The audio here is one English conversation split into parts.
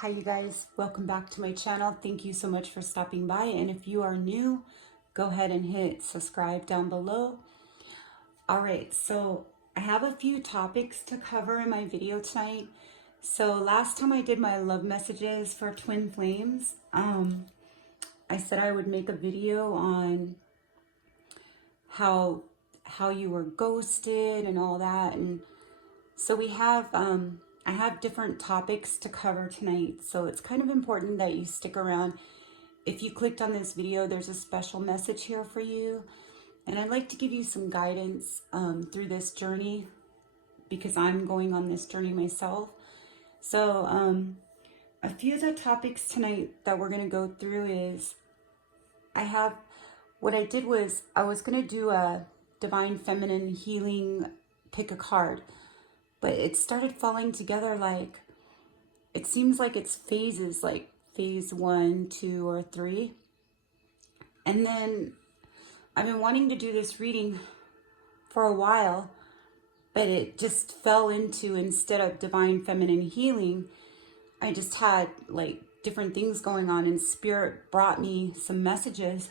Hi you guys, welcome back to my channel. Thank you so much for stopping by, and if you are new, go ahead and hit subscribe down below. All right, so I have a few topics to cover in my video tonight. So last time I did my love messages for twin flames, I said I would make a video on how you were ghosted and all that, and so we have I have different topics to cover tonight, so it's kind of important that you stick around. If you clicked on this video, there's a special message here for you, and I'd like to give you some guidance through this journey, because I'm going on this journey myself. So a few of the topics tonight that we're going to go through is, what I did was I was going to do a divine feminine healing, pick a card, but it started falling together like, it seems like it's phases, like phase 1, 2, or 3. And then I've been wanting to do this reading for a while, but it just fell into, instead of divine feminine healing, I just had like different things going on, and spirit brought me some messages,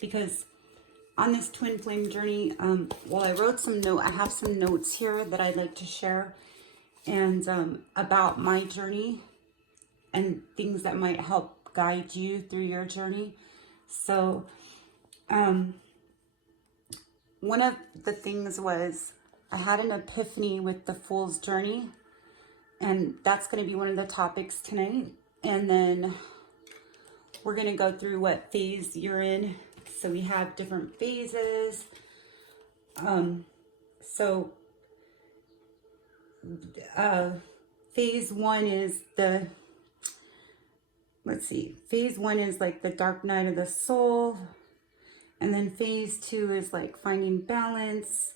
because on this twin flame journey, well, I wrote some note. I have some notes here that I'd like to share, and about my journey and things that might help guide you through your journey. So one of the things was, I had an epiphany with the Fool's Journey, and that's going to be one of the topics tonight. And then we're going to go through what phase you're in. So we have different phases. Phase 1 is phase 1 is like the dark night of the soul. And then phase 2 is like finding balance.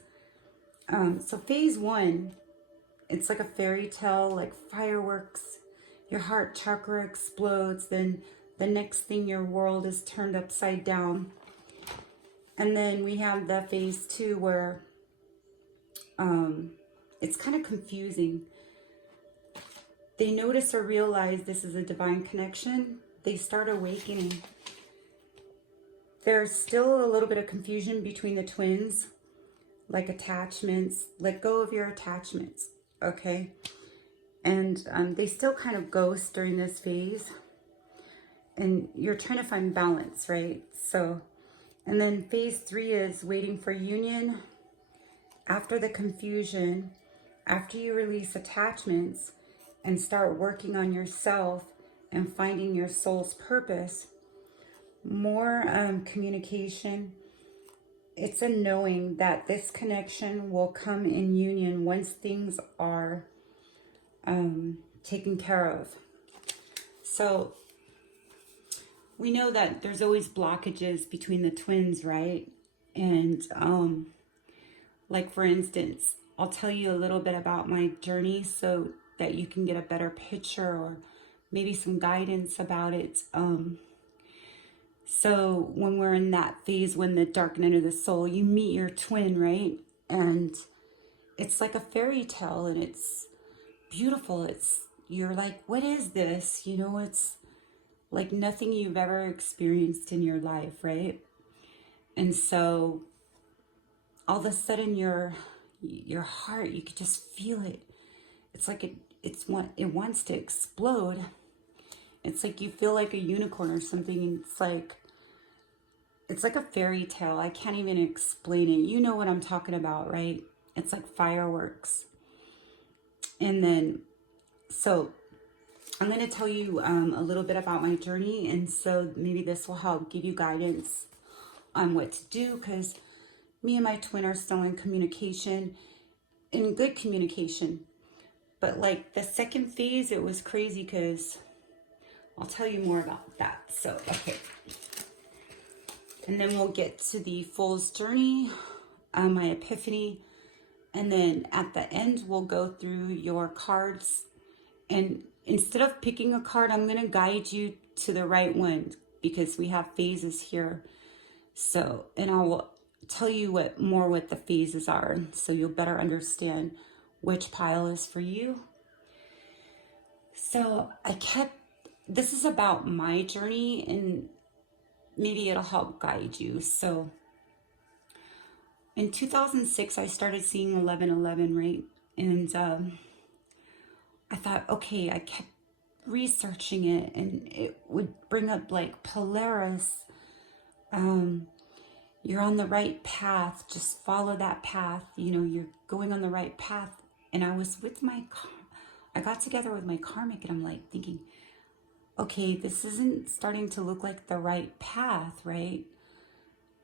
So phase 1, it's like a fairy tale, like fireworks. Your heart chakra explodes. Then the next thing, your world is turned upside down. And then we have the phase 2 where it's kind of confusing. They notice or realize this is a divine connection. They start awakening. There's still a little bit of confusion between the twins, like attachments. Let go of your attachments, okay? And they still kind of ghost during this phase. And you're trying to find balance, right? So, and then phase 3 is waiting for union. After the confusion, after you release attachments and start working on yourself and finding your soul's purpose, more communication. It's a knowing that this connection will come in union once things are taken care of. So we know that there's always blockages between the twins, right? And like, for instance, I'll tell you a little bit about my journey so that you can get a better picture or maybe some guidance about it. So when we're in that phase, when the dark night of the soul, you meet your twin, right? And it's like a fairy tale, and it's beautiful. You're like, what is this? You know, it's like nothing you've ever experienced in your life, right? And so all of a sudden your heart, you could just feel it. It's like it wants to explode. It's like you feel like a unicorn or something. It's like a fairy tale. I can't even explain it. You know what I'm talking about, right? It's like fireworks. And then, so I'm going to tell you a little bit about my journey, and so maybe this will help give you guidance on what to do, because me and my twin are still in communication, in good communication. But like the second phase, it was crazy, because I'll tell you more about that. So, okay. And then we'll get to the Fool's Journey, my epiphany, and then at the end, we'll go through your cards. And instead of picking a card, I'm going to guide you to the right one, because we have phases here. So, and I will tell you what the phases are, so you'll better understand which pile is for you. So this is about my journey, and maybe it'll help guide you. So in 2006, I started seeing 1111, right? And I thought, okay, I kept researching it, and it would bring up like Polaris. You're on the right path. Just follow that path. You're going on the right path. And I got together with my karmic, and I'm like thinking, okay, this isn't starting to look like the right path, right?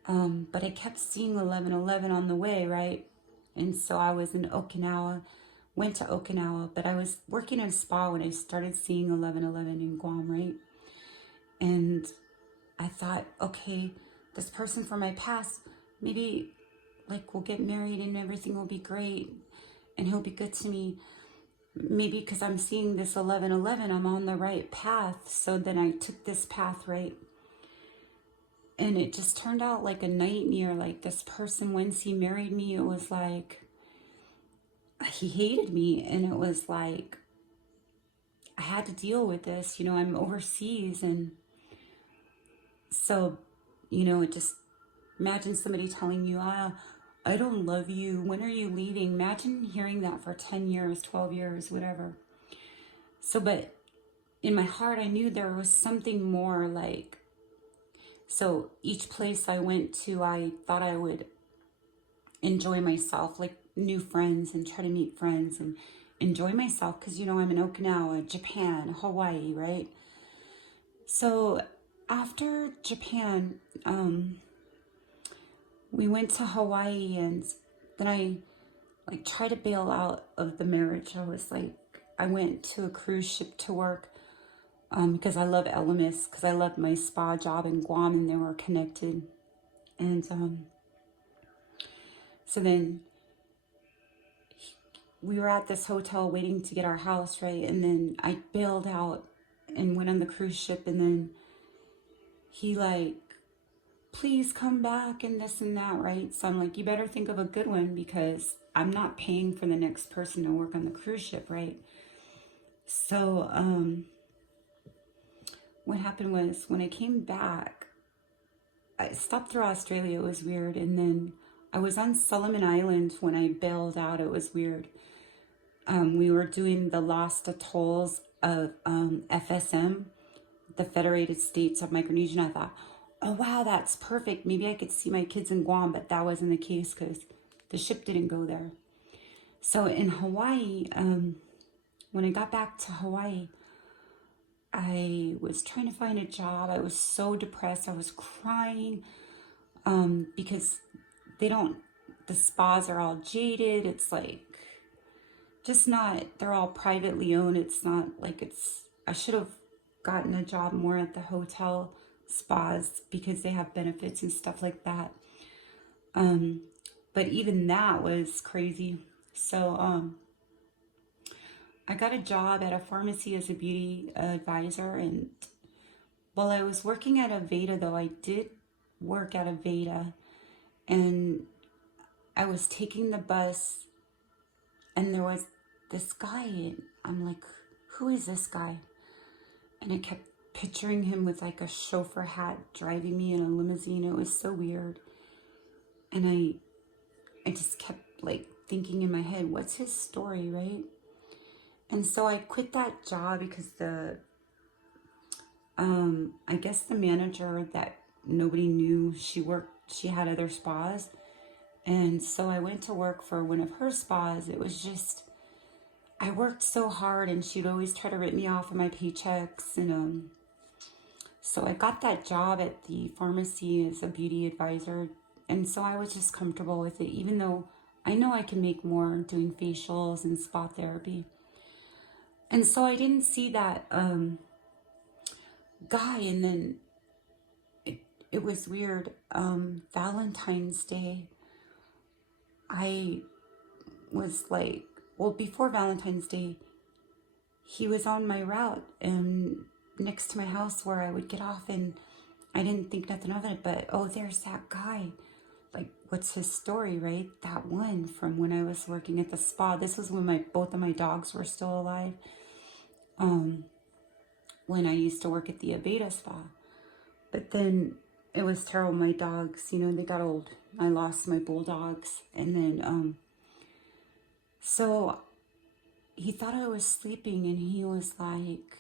But I kept seeing 1111 on the way, right? And so I was in Okinawa, went to Okinawa, but I was working in a spa when I started seeing 1111 in Guam, right? And I thought, okay, this person from my past, maybe like we'll get married and everything will be great and he'll be good to me. Maybe because I'm seeing this 1111, I'm on the right path. So then I took this path, right? And it just turned out like a nightmare. Like this person, once he married me, it was like he hated me. And it was like I had to deal with this. I'm overseas. And so, it just, imagine somebody telling you, I don't love you. When are you leaving? Imagine hearing that for 10 years, 12 years, whatever. So, but in my heart, I knew there was something more, like, so each place I went to, I thought I would enjoy myself, like new friends, and try to meet friends and enjoy myself. Because, I'm in Okinawa, Japan, Hawaii, right? So after Japan, we went to Hawaii, and then I like tried to bail out of the marriage. I went to a cruise ship to work because I love elements, because I loved my spa job in Guam, and they were connected. And so then we were at this hotel waiting to get our house, right? And then I bailed out and went on the cruise ship, and then he like, please come back and this and that, right? So I'm like, you better think of a good one, because I'm not paying for the next person to work on the cruise ship, right? So what happened was, when I came back, I stopped through Australia. It was weird. And then I was on Solomon Island when I bailed out. It was weird. We were doing the Lost Atolls of FSM, the Federated States of Micronesia. And I thought, oh, wow, that's perfect. Maybe I could see my kids in Guam, but that wasn't the case because the ship didn't go there. So in Hawaii, when I got back to Hawaii, I was trying to find a job. I was so depressed. I was crying because the spas are all jaded. It's like, just not, they're all privately owned. It's not like I should have gotten a job more at the hotel spas because they have benefits and stuff like that. But even that was crazy. So I got a job at a pharmacy as a beauty advisor. And while I was working at Aveda, though, I did work at Aveda, and I was taking the bus, and there was this guy, and I'm like, who is this guy? And I kept picturing him with like a chauffeur hat driving me in a limousine. It was so weird. And I just kept like thinking in my head, what's his story, right? And so I quit that job because I guess the manager that nobody knew, she had other spas. And so I went to work for one of her spas. It was just, I worked so hard, and she'd always try to rip me off of my paychecks. And so I got that job at the pharmacy as a beauty advisor. And so I was just comfortable with it, even though I know I can make more doing facials and spa therapy. And so I didn't see that guy. And then it was weird. Valentine's Day, I was like, well, before Valentine's Day, he was on my route and next to my house where I would get off, and I didn't think nothing of it, but oh, there's that guy. Like, what's his story, right? That one from when I was working at the spa. This was when both of my dogs were still alive. And when I used to work at the Aveda spa. But then it was terrible. My dogs, you know, they got old. I lost my bulldogs. And then, so he thought I was sleeping, and he was like,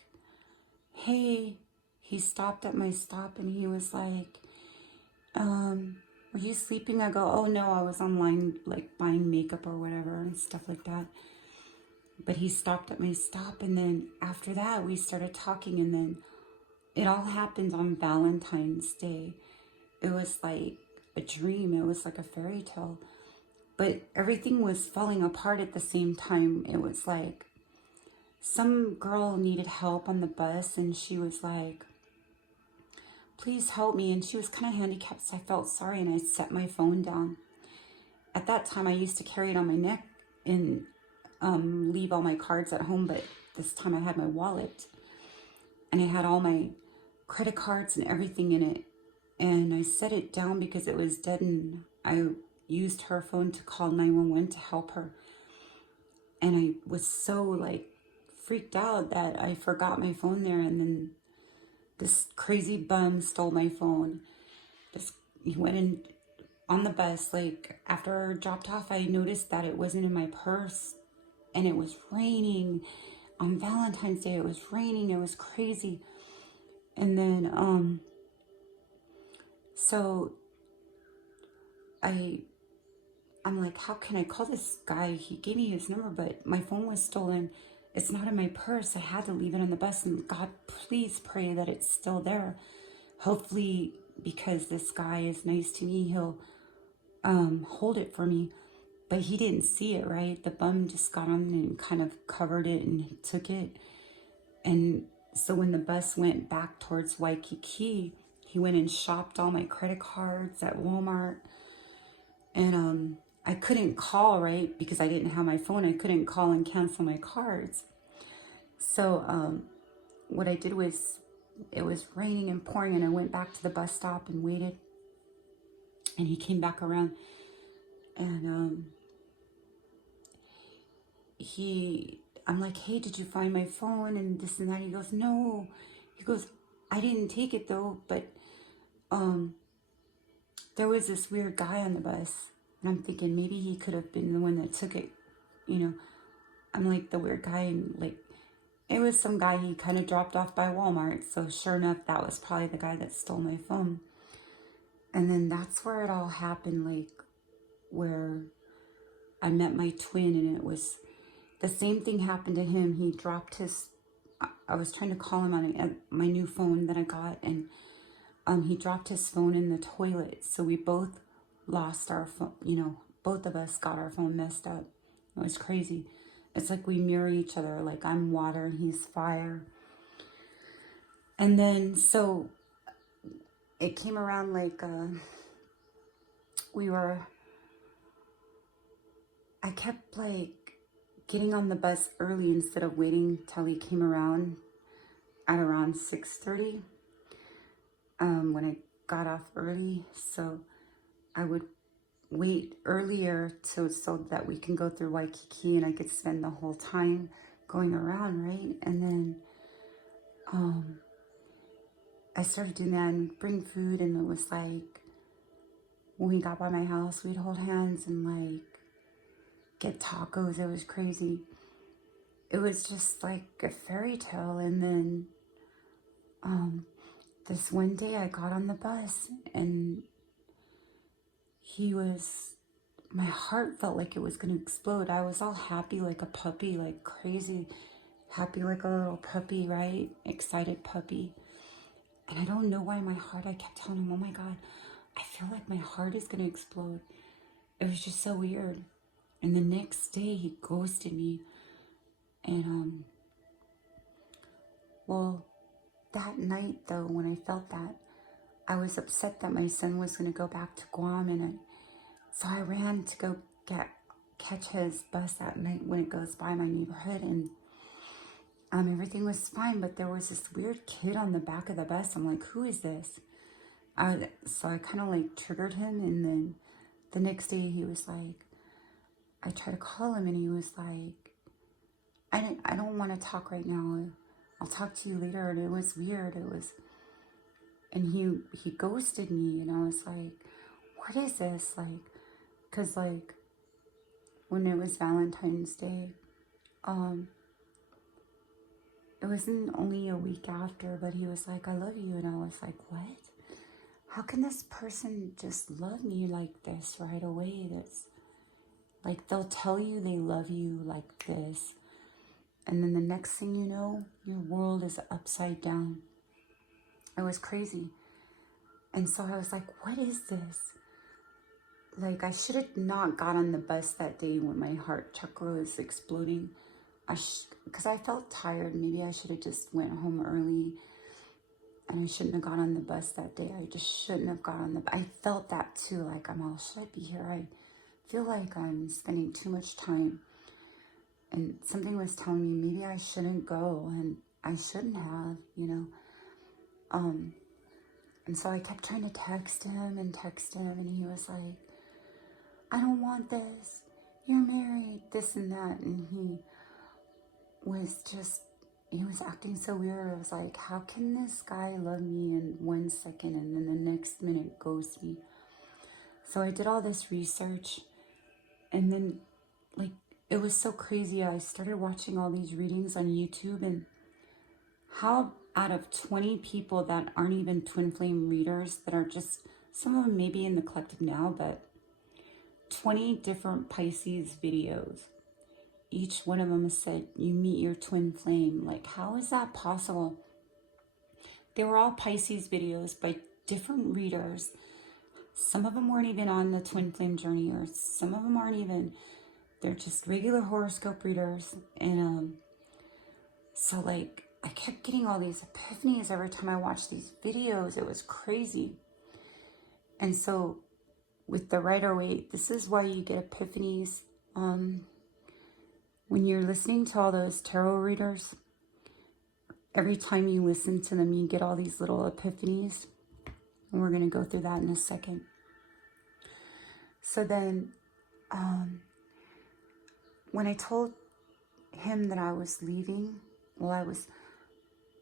hey, he stopped at my stop, and he was like, were you sleeping? I go, oh no, I was online, like buying makeup or whatever and stuff like that. But he stopped at my stop, and then after that we started talking, and then it all happened on Valentine's Day. It was like a dream. It was like a fairy tale. But everything was falling apart at the same time. It was like some girl needed help on the bus, and she was like, please help me. And she was kind of handicapped, so I felt sorry, and I set my phone down. At that time, I used to carry it on my neck and leave all my cards at home, but this time I had my wallet, and I had all my credit cards and everything in it. And I set it down because it was dead, and I used her phone to call 911 to help her. And I was so like freaked out that I forgot my phone there, and then this crazy bum stole my phone. He went in on the bus. Like after I dropped off, I noticed that it wasn't in my purse, and it was raining on Valentine's Day. It was raining. It was crazy. And then so I'm like, how can I call this guy? He gave me his number, but my phone was stolen. It's not in my purse. I had to leave it on the bus, and God, please pray that it's still there. Hopefully, because this guy is nice to me, he'll hold it for me. But he didn't see it, right? The bum just got on and kind of covered it and took it. And so when the bus went back towards Waikiki, he went and shopped all my credit cards at Walmart. And I couldn't call, right? Because I didn't have my phone. I couldn't call and cancel my cards. So what I did was, it was raining and pouring, and I went back to the bus stop and waited. And he came back around, and I'm like, hey, did you find my phone? And this and that. He goes, no. He goes, I didn't take it though, but there was this weird guy on the bus. And I'm thinking maybe he could have been the one that took it. You know, I'm like, the weird guy, and like, it was some guy he kind of dropped off by Walmart. So sure enough, that was probably the guy that stole my phone. And then that's where it all happened, like where I met my twin, and it was the same thing happened to him. He dropped his, I was trying to call him on my new phone that I got, and he dropped his phone in the toilet. So we both lost our phone, you know, both of us got our phone messed up. It was crazy. It's like we mirror each other, like I'm water and he's fire. And then, so it came around like, I kept like getting on the bus early instead of waiting till he came around at around 6:30 when I got off early. So I would wait earlier so that we can go through Waikiki, and I could spend the whole time going around, right? And then I started doing that and bring food, and it was like when we got by my house, we'd hold hands and like get tacos. It was crazy. It was just like a fairy tale. And then this one day I got on the bus, and my heart felt like it was going to explode. I was all happy like a puppy, like crazy happy like a little puppy, right? Excited puppy. And I don't know why I kept telling him, oh my God, I feel like my heart is going to explode. It was just so weird. And the next day he ghosted me. And well, that night though, when I felt that, I was upset that my son was going to go back to Guam, and so I ran to go catch his bus at night when it goes by my neighborhood, and everything was fine, but there was this weird kid on the back of the bus. I'm like, who is this? So I kind of like triggered him, and then the next day he was like, I tried to call him, and he was like, I don't want to talk right now. I'll talk to you later. And it was weird. And he ghosted me, and I was like, what is this? Like, cause like, when it was Valentine's Day, it wasn't only a week after, but he was like, I love you. And I was like, what? How can this person just love me like this right away? That's like, they'll tell you they love you like this, and then the next thing you know, your world is upside down. It was crazy. And so I was like, what is this? Like, I should have not got on the bus that day when my heart chakra was exploding. Because I felt tired. Maybe I should have just went home early. And I shouldn't have got on the bus that day. I just shouldn't have got on the bus. I felt that too. Like, should I be here? I feel like I'm spending too much time. And something was telling me maybe I shouldn't go. And I shouldn't have, you know. And so I kept trying to text him. And he was like, I don't want this. You're married, this and that. And he was acting so weird. I was like, how can this guy love me in 1 second and then the next minute ghost me? So I did all this research, and then like, it was so crazy. I started watching all these readings on YouTube, and how out of 20 people that aren't even twin flame readers, that are just, some of them maybe in the collective now, but 20 different Pisces videos. Each one of them said, you meet your twin flame. Like, how is that possible? They were all Pisces videos by different readers. Some of them weren't even on the twin flame journey, or some of them aren't even, they're just regular horoscope readers. And so like, I kept getting all these epiphanies every time I watched these videos. It was crazy. And so with the Rider-Waite, this is why you get epiphanies. When you're listening to all those tarot readers, every time you listen to them, you get all these little epiphanies. And we're going to go through that in a second. So then, when I told him that I was leaving, well, I was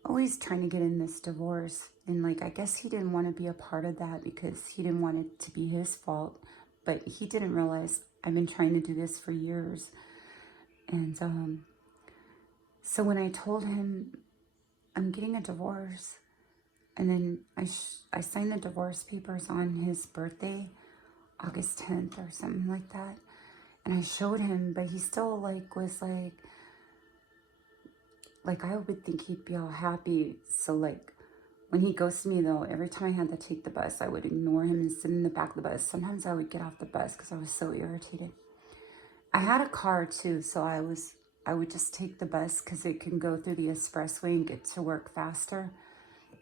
always trying to get in this divorce. And like, I guess he didn't want to be a part of that because he didn't want it to be his fault. But he didn't realize I've been trying to do this for years. And so when I told him I'm getting a divorce, and then I signed the divorce papers on his birthday, August 10th or something like that. And I showed him, but he still like was like I would think he'd be all happy. So like, when he ghosted me though, every time I had to take the bus, I would ignore him and sit in the back of the bus. Sometimes I would get off the bus because I was so irritated. I had a car too, so I would just take the bus because it can go through the expressway and get to work faster.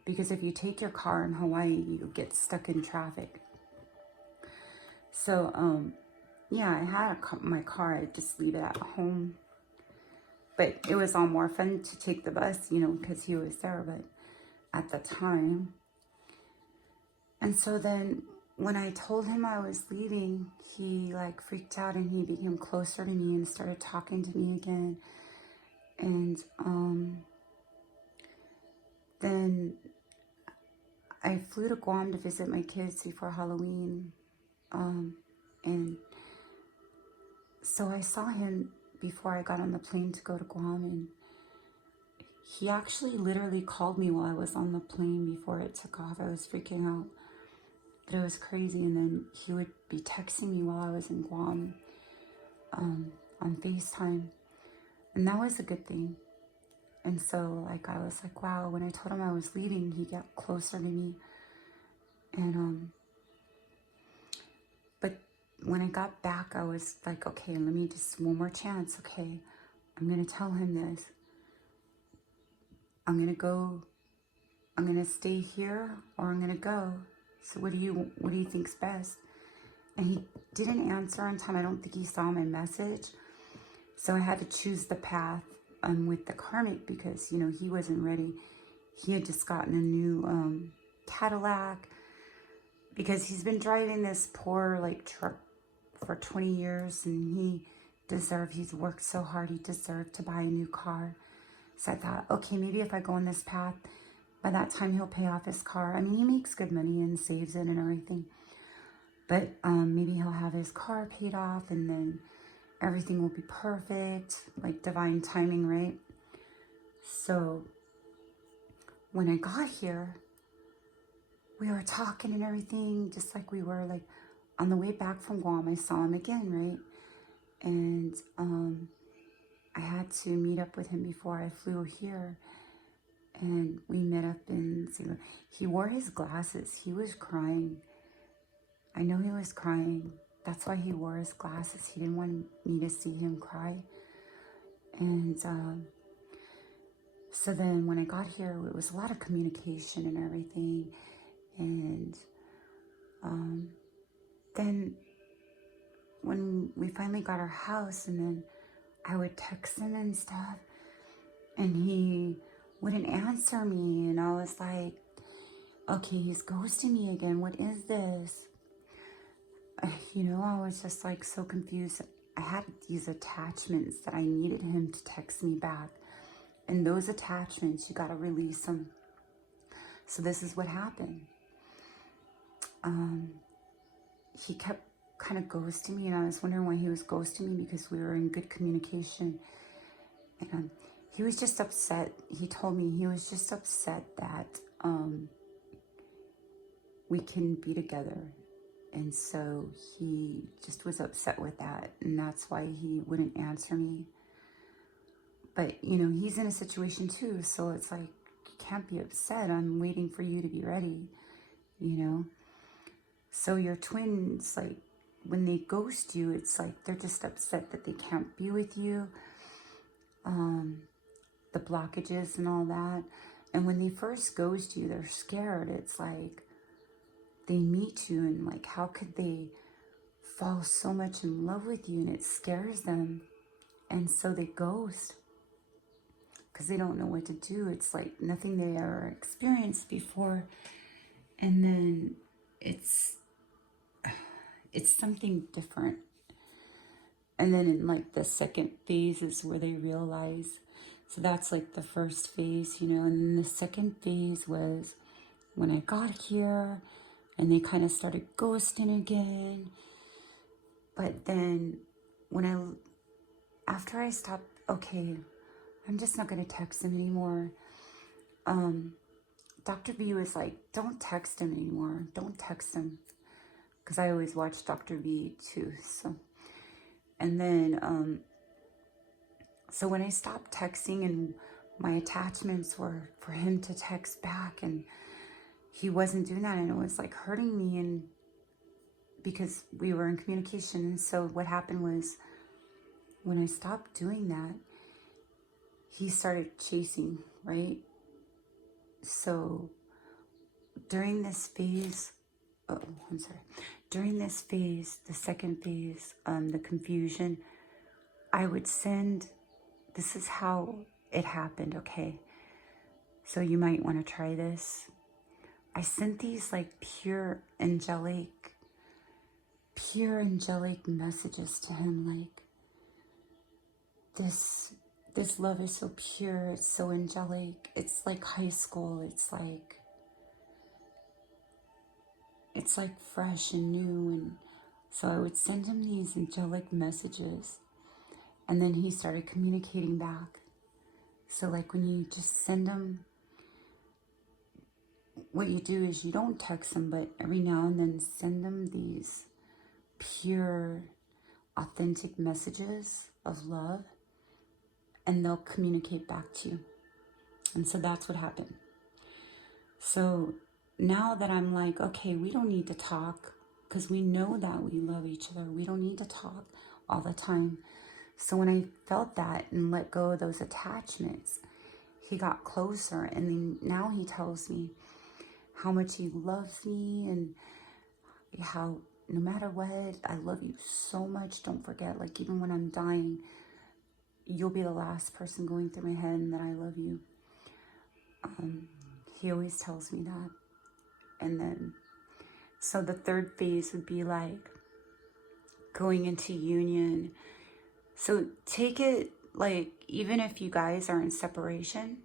Because if you take your car in Hawaii, you get stuck in traffic. So, yeah, I had my car. I'd just leave it at home. But it was all more fun to take the bus, you know, because he was there. But at the time. And so then when I told him I was leaving, he like freaked out and he became closer to me and started talking to me again. And then I flew to Guam to visit my kids before Halloween. And so I saw him before I got on the plane to go to Guam, and he actually literally called me while I was on the plane before it took off. I was freaking out. But it was crazy. And then he would be texting me while I was in Guam on FaceTime. And that was a good thing. And so like, I was like, wow, when I told him I was leaving, he got closer to me. And but when I got back, I was like, okay, let me just, one more chance. Okay, I'm going to tell him this. I'm going to stay here, or I'm going to go. So what do you think's best? And he didn't answer on time. I don't think he saw my message. So I had to choose the path with the karmic, because, you know, he wasn't ready. He had just gotten a new Cadillac, because he's been driving this poor like truck for 20 years, and he's worked so hard. He deserved to buy a new car. So I thought, okay, maybe if I go on this path, by that time he'll pay off his car. I mean, he makes good money and saves it and everything. But maybe he'll have his car paid off and then everything will be perfect, like divine timing, right? So when I got here, we were talking and everything, just like we were like on the way back from Guam. I saw him again, right? And I had to meet up with him before I flew here. And we met up in, he wore his glasses. He was crying. I know he was crying. That's why he wore his glasses. He didn't want me to see him cry. And so then when I got here, it was a lot of communication and everything. And then when we finally got our house, and then I would text him and stuff, and he wouldn't answer me. And I was like, okay, he's ghosting me again. What is this? You know, I was just like so confused. I had these attachments that I needed him to text me back. And those attachments, you got to release them. So this is what happened. He kept kind of ghosting me, and I was wondering why he was ghosting me, because we were in good communication. And he was just upset. He told me he was just upset that we couldn't be together. And so he just was upset with that. And that's why he wouldn't answer me. But, you know, he's in a situation too. So it's like, you can't be upset. I'm waiting for you to be ready, you know. So your twins, like, when they ghost you, it's like they're just upset that they can't be with you. The blockages and all that. And when they first ghost you, they're scared. It's like they meet you and like, how could they fall so much in love with you? And it scares them. And so they ghost because they don't know what to do. It's like nothing they ever experienced before. And then it's something different. And then in like the second phase is where they realize. So that's like the first phase, you know. And then the second phase was when I got here and they kind of started ghosting again. But then after I stopped, okay, I'm just not going to text him anymore. Dr. B was like, don't text him anymore. Don't text him. Because I always watch Dr. B too. So, and then, so when I stopped texting and my attachments were for him to text back, and he wasn't doing that, and it was like hurting me, and because we were in communication. And so what happened was when I stopped doing that, he started chasing, right? So during this phase, during this phase, the second phase, the confusion, I would send, this is how it happened, okay? So you might want to try this. I sent these like pure angelic messages to him, like, this love is so pure, it's so angelic, it's like high school, it's like fresh and new. And so I would send him these angelic messages, and then he started communicating back. So like when you just send him, what you do is you don't text them, but every now and then send them these pure, authentic messages of love, and they'll communicate back to you. And so that's what happened. So now that I'm like, okay, we don't need to talk, because we know that we love each other. We don't need to talk all the time. So when I felt that and let go of those attachments, he got closer. And then now he tells me how much he loves me, and how no matter what, I love you so much. Don't forget, like, even when I'm dying, you'll be the last person going through my head, and that I love you. He always tells me that. And then, so the third phase would be like going into union. So take it like, even if you guys are in separation,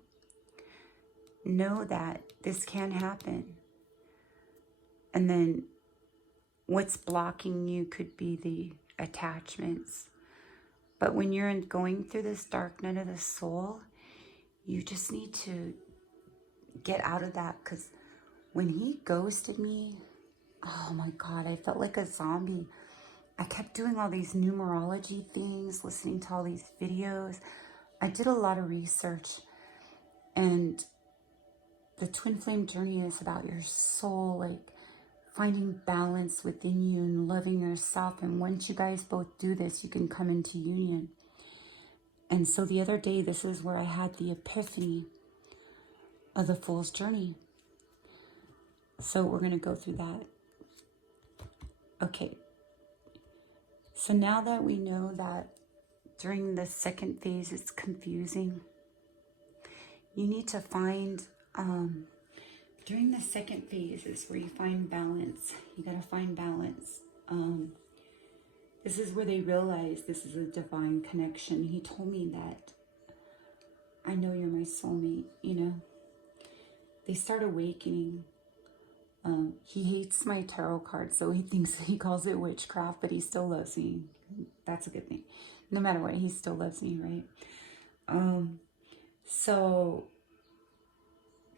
know that this can happen. And then what's blocking you could be the attachments. But when you're going through this dark night of the soul, you just need to get out of that. Because when he ghosted me, oh my God, I felt like a zombie. I kept doing all these numerology things, listening to all these videos. I did a lot of research. And the twin flame journey is about your soul, like finding balance within you and loving yourself. And once you guys both do this, you can come into union. And so the other day, this is where I had the epiphany of the Fool's Journey. So we're going to go through that. Okay. So now that we know that during the second phase, it's confusing, you need to find, during the second phase is where you find balance. You got to find balance. This is where they realize this is a divine connection. He told me that, I know you're my soulmate, you know. They start awakening. He hates my tarot card, so he calls it witchcraft, but he still loves me. That's a good thing. No matter what, he still loves me, right? So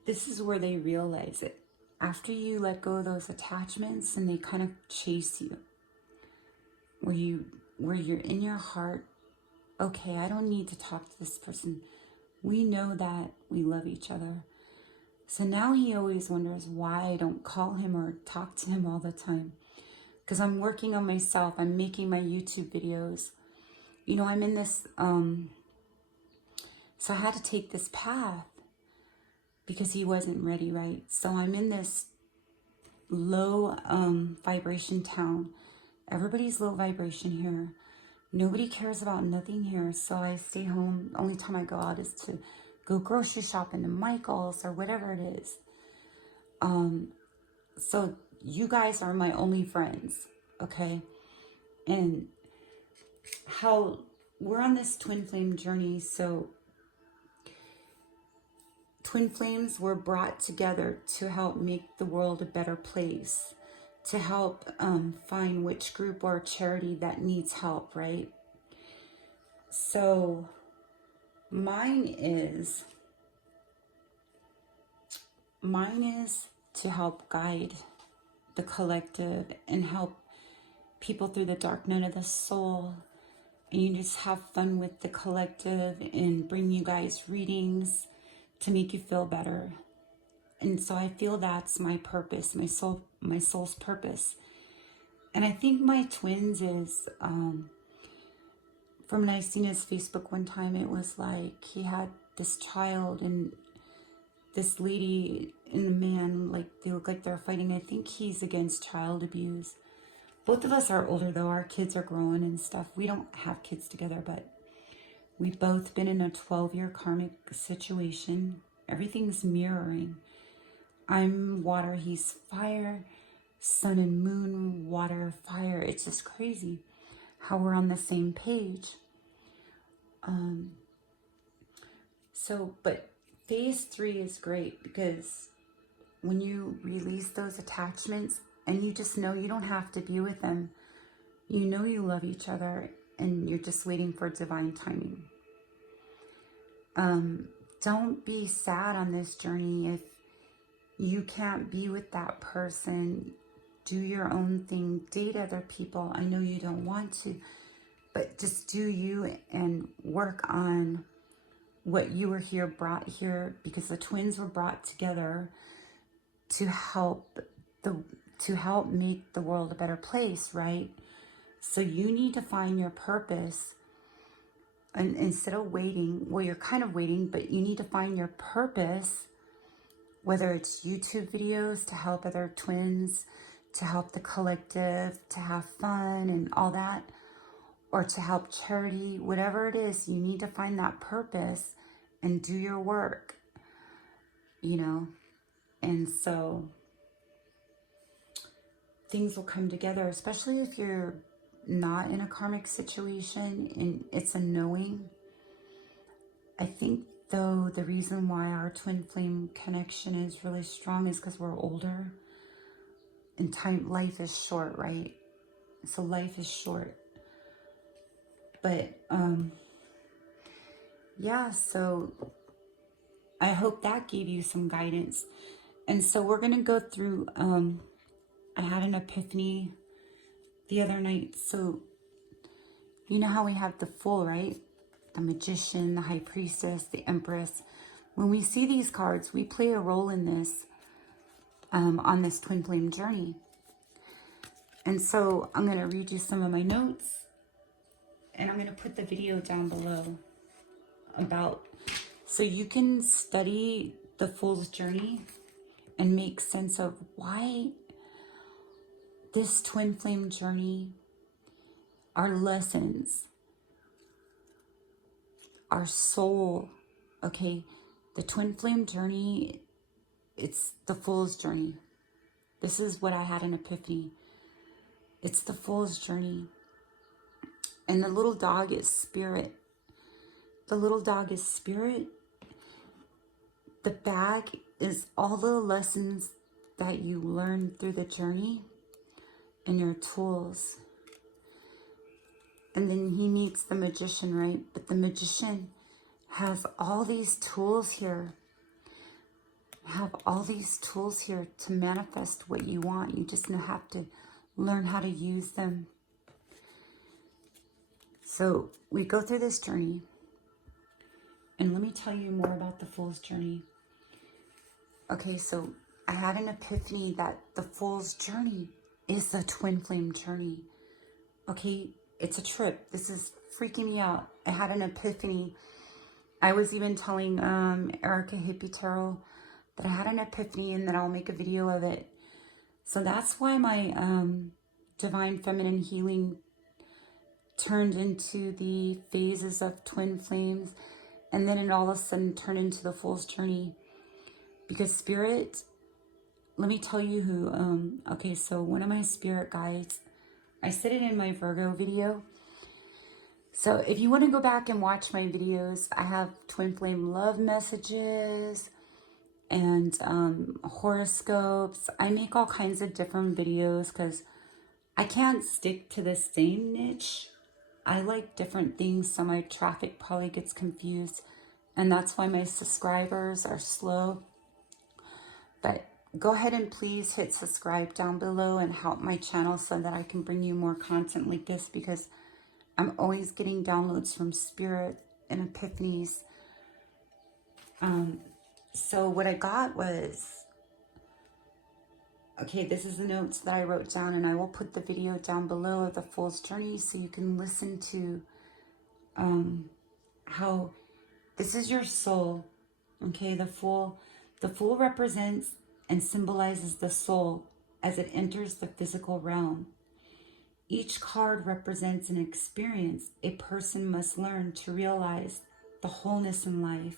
this is where they realize it. After you let go of those attachments and they kind of chase you, where you're in your heart, okay, I don't need to talk to this person. We know that we love each other. So now he always wonders why I don't call him or talk to him all the time. Because I'm working on myself. I'm making my YouTube videos. You know, I'm in this, so I had to take this path because he wasn't ready, right? So I'm in this low vibration town. Everybody's low vibration here. Nobody cares about nothing here. So I stay home. Only time I go out is to go grocery shopping to Michael's or whatever it is. So you guys are my only friends, okay? And how we're on this twin flame journey. So twin flames were brought together to help make the world a better place, to help find which group or charity that needs help, right? So mine is to help guide the collective and help people through the dark night of the soul. And you just have fun with the collective and bring you guys readings to make you feel better. And so I feel that's my purpose, my soul's purpose. And I think my twins is, from when I seen his Facebook one time, it was like he had this child and this lady and a man, like they look like they're fighting. I think he's against child abuse. Both of us are older though. Our kids are growing and stuff. We don't have kids together, but we've both been in a 12-year karmic situation. Everything's mirroring. I'm water, he's fire, sun and moon, water, fire. It's just crazy how we're on the same page. But phase 3 is great because when you release those attachments and you just know you don't have to be with them, you know you love each other and you're just waiting for divine timing. Don't be sad on this journey if you can't be with that person. Do your own thing, date other people. I know you don't want to, but just do you and work on what you were brought here, because the twins were brought together to help make the world a better place, right? So you need to find your purpose. And instead of waiting, well, you're kind of waiting, but you need to find your purpose, whether it's YouTube videos to help other twins, to help the collective, to have fun and all that, or to help charity, whatever it is, you need to find that purpose and do your work, you know? And so things will come together, especially if you're not in a karmic situation and it's a knowing. I think, though, the reason why our twin flame connection is really strong is because we're older. And life is short, right? So life is short. But, yeah, so I hope that gave you some guidance. And so we're going to go through, I had an epiphany the other night. So you know how we have the Fool, right? The Magician, the High Priestess, the Empress. When we see these cards, we play a role in this, on this twin flame journey. And so I'm going to read you some of my notes, and I'm going to put the video down below about, so you can study the Fool's journey and make sense of why this twin flame journey, our lessons, our soul, okay? The twin flame journey, it's the Fool's journey. This is what I had an epiphany. It's the Fool's journey. And the little dog is spirit. The little dog is spirit. The bag is all the lessons that you learn through the journey and your tools. And then he meets the Magician, right? But the Magician has all these tools here. Have all these tools here to manifest what you want. You just have to learn how to use them. So we go through this journey. And let me tell you more about the Fool's journey. Okay, so I had an epiphany that the Fool's journey is the twin flame journey. Okay, it's a trip. This is freaking me out. I had an epiphany. I was even telling Erica Hippie Tarot that I had an epiphany and that I'll make a video of it. So that's why my divine feminine healing turned into the phases of twin flames, and then it all of a sudden turned into the Fool's journey. Because spirit, let me tell you who, okay, so one of my spirit guides, I said it in my Virgo video. So if you want to go back and watch my videos, I have twin flame love messages and horoscopes. I make all kinds of different videos because I can't stick to the same niche. I like different things, so my traffic probably gets confused. And that's why my subscribers are slow. But go ahead and please hit subscribe down below and help my channel so that I can bring you more content like this, because I'm always getting downloads from spirit and epiphanies. So what I got was, okay, this is the notes that I wrote down, and I will put the video down below of the Fool's journey so you can listen to how this is your soul. Okay, the Fool represents and symbolizes the soul as it enters the physical realm. Each card represents an experience a person must learn to realize the wholeness in life.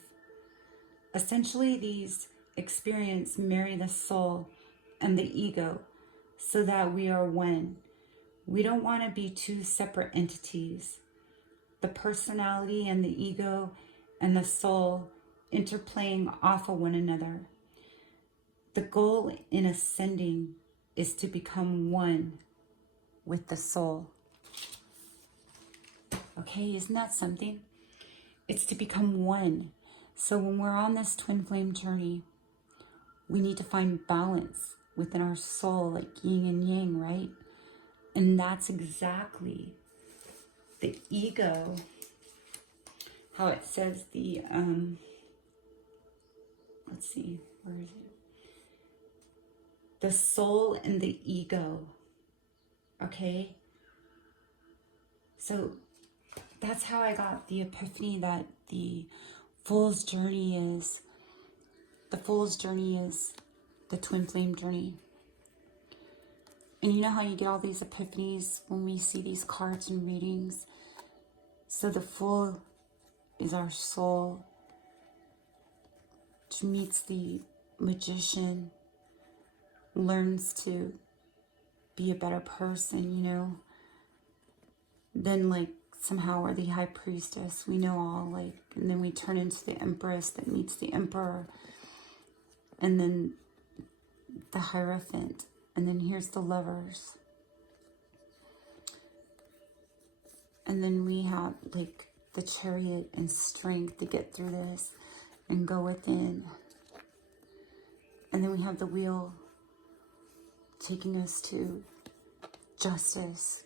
Essentially, these experiences marry the soul and the ego so that we are one. We don't want to be two separate entities. The personality and the ego and the soul interplaying off of one another. The goal in ascending is to become one with the soul. Okay, isn't that something? It's to become one. So when we're on this twin flame journey, we need to find balance within our soul, like yin and yang, right? And that's exactly the ego, how it says the, let's see, where is it? The soul and the ego, okay? So that's how I got the epiphany that the Fool's journey is. The Fool's journey is the twin flame journey. And you know how you get all these epiphanies when we see these cards and readings? So the Fool is our soul, which meets the Magician, learns to be a better person, you know. Then like somehow, or the high priestess. We know all, like, and then we turn into the empress that meets the emperor, and then the Hierophant, and then here's the lovers. And then we have like the chariot and strength to get through this and go within. And then we have the wheel taking us to justice.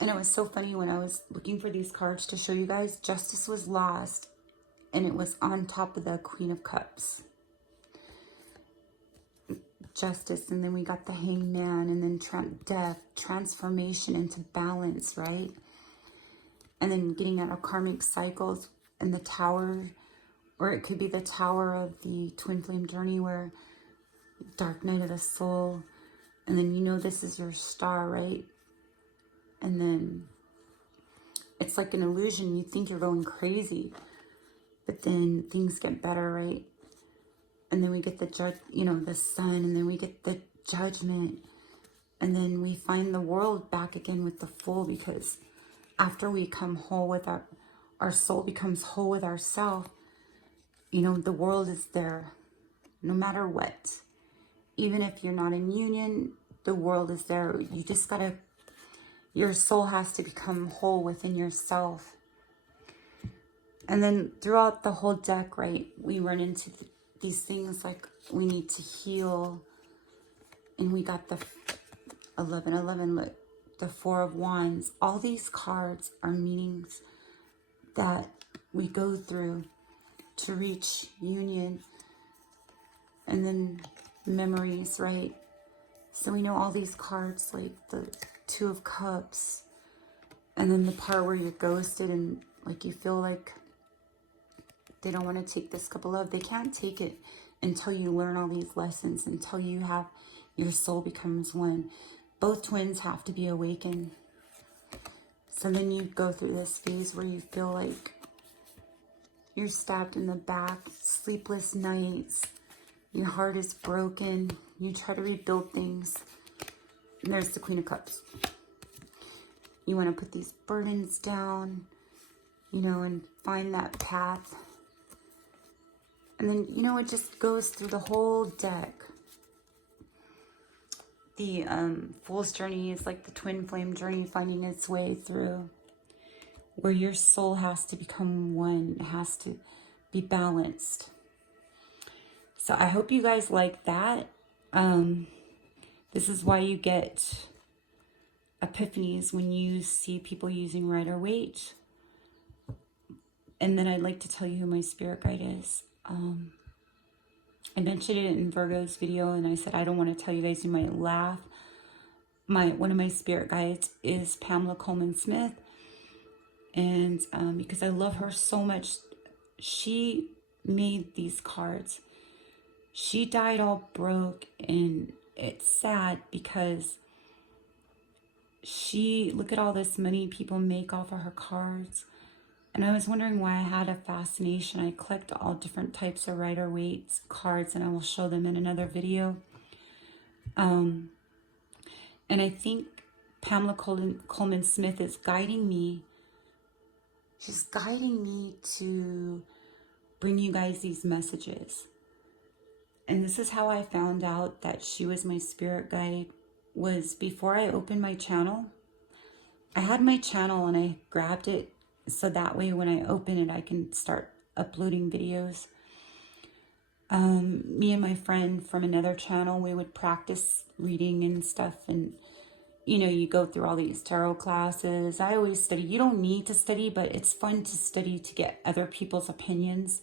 And it was so funny when I was looking for these cards to show you guys, justice was lost and it was on top of the Queen of Cups. Justice, and then we got the Hangman, and then death, transformation into balance, right? And then getting out of karmic cycles, and the Tower, or it could be the Tower of the Twin Flame Journey, where Dark Night of the Soul, and then you know this is your star, right? And then it's like an illusion. You think you're going crazy, but then things get better, right? And then we get the the sun, and then we get the judgment, and then we find the world back again with the Fool, because after we come whole with our soul becomes whole with ourself, the world is there no matter what. Even if you're not in union, the world is there. You just your soul has to become whole within yourself. And then throughout the whole deck, right, we run into these things like we need to heal. And we got the 1111, look, the Four of Wands. All these cards are meanings that we go through to reach union. And then memories, right? So we know all these cards, like the Two of Cups, and then the part where you're ghosted and like you feel like they don't want to take this cup of love. They can't take it until you learn all these lessons, until your soul becomes one. Both twins have to be awakened. So then you go through this phase where you feel like you're stabbed in the back, sleepless nights, your heart is broken, you try to rebuild things. And there's the Queen of Cups. You want to put these burdens down, and find that path. And then, it just goes through the whole deck. The Fool's Journey is like the Twin Flame Journey, finding its way through, where your soul has to become one. It has to be balanced. So I hope you guys like that. This is why you get epiphanies when you see people using Rider-Waite. And then I'd like to tell you who my spirit guide is. I mentioned it in Virgo's video, and I said I don't want to tell you guys, you might laugh. One of my spirit guides is Pamela Coleman Smith, and because I love her so much, she made these cards. She died all broke, and it's sad because look at all this money people make off of her cards. And I was wondering why I had a fascination. I collect all different types of Rider-Waite cards, and I will show them in another video. And I think Pamela Coleman Smith is guiding me. She's guiding me to bring you guys these messages. And this is how I found out that she was my spirit guide, was before I opened my channel. I had my channel and I grabbed it so that way when I open it, I can start uploading videos. Me and my friend from another channel, we would practice reading and stuff. And, you go through all these tarot classes. I always study. You don't need to study, but it's fun to study to get other people's opinions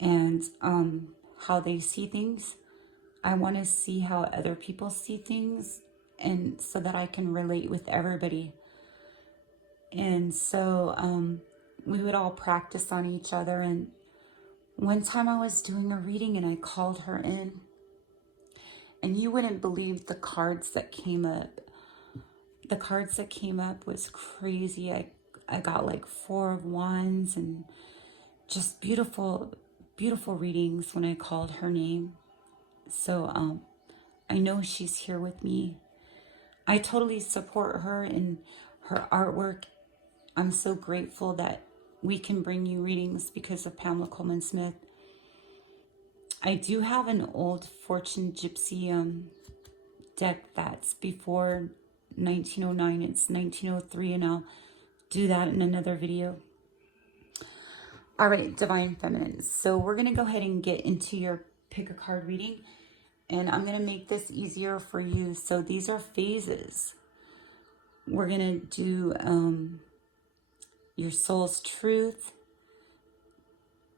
and how they see things. I want to see how other people see things, and so that I can relate with everybody. And so we would all practice on each other. And one time I was doing a reading and I called her in, and you wouldn't believe the cards that came up. The cards that came up was crazy. I got like Four of Wands and just beautiful, beautiful readings when I called her name. So I know she's here with me. I totally support her in her artwork. I'm so grateful that we can bring you readings because of Pamela Coleman Smith. I do have an old Fortune Gypsy deck that's before 1909. It's 1903, and I'll do that in another video. All right, Divine Feminine. So we're going to go ahead and get into your pick a card reading, and I'm going to make this easier for you. So these are phases. We're going to do your soul's truth,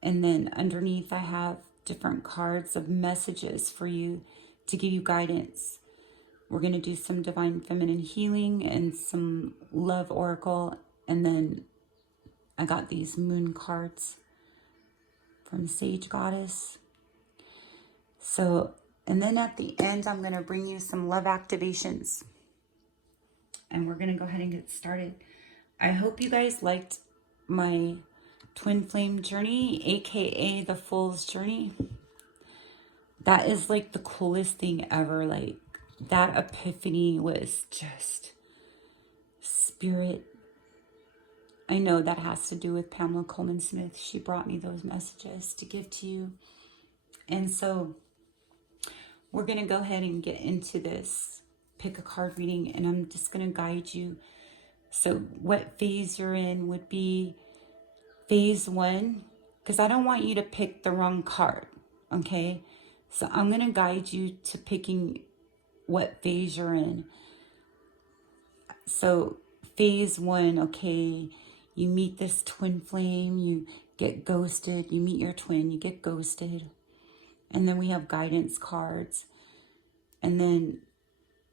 and then underneath I have different cards of messages for you to give you guidance. We're going to do some Divine Feminine healing and some love oracle, and then I got these moon cards from Sage Goddess. So, and then at the end, I'm going to bring you some love activations. And we're going to go ahead and get started. I hope you guys liked my twin flame journey, aka the Fool's journey. That is like the coolest thing ever. Like, that epiphany was just spirit. I know that has to do with Pamela Coleman Smith. She brought me those messages to give to you. And so we're going to go ahead and get into this pick a card reading, and I'm just going to guide you. So what phase you're in would be phase 1, because I don't want you to pick the wrong card, okay? So I'm going to guide you to picking what phase you're in. So phase 1, okay, you meet this twin flame, you get ghosted, you meet your twin, you get ghosted. And then we have guidance cards. And then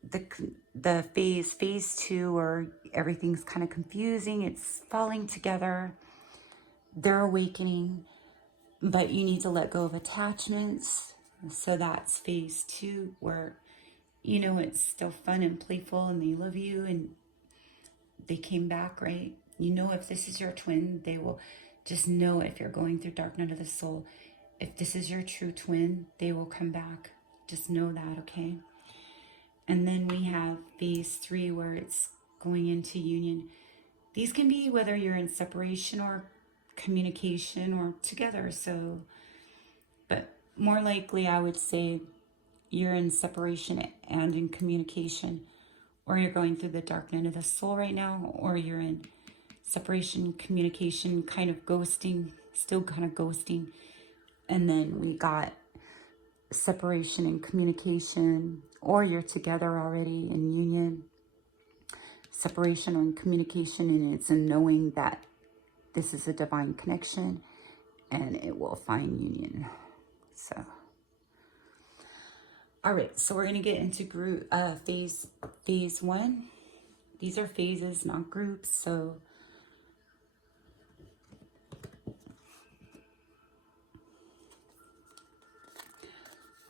the phase 2, where everything's kind of confusing, it's falling together, they're awakening, but you need to let go of attachments. So that's phase 2, where, you know, it's still fun and playful and they love you and they came back, right? You know, if this is your twin, they will just know if you're going through dark night of the soul. If this is your true twin, they will come back. Just know that, okay? And then we have phase 3, where it's going into union. These can be whether you're in separation or communication or together. So, but more likely I would say you're in separation and in communication, or you're going through the dark night of the soul right now, or you're in separation, communication, kind of ghosting, still kind of ghosting. And then we got separation and communication, or you're together already in union. Separation and communication, and it's a knowing that this is a divine connection and it will find union. So, all right, so we're going to get into phase 1. These are phases, not groups. So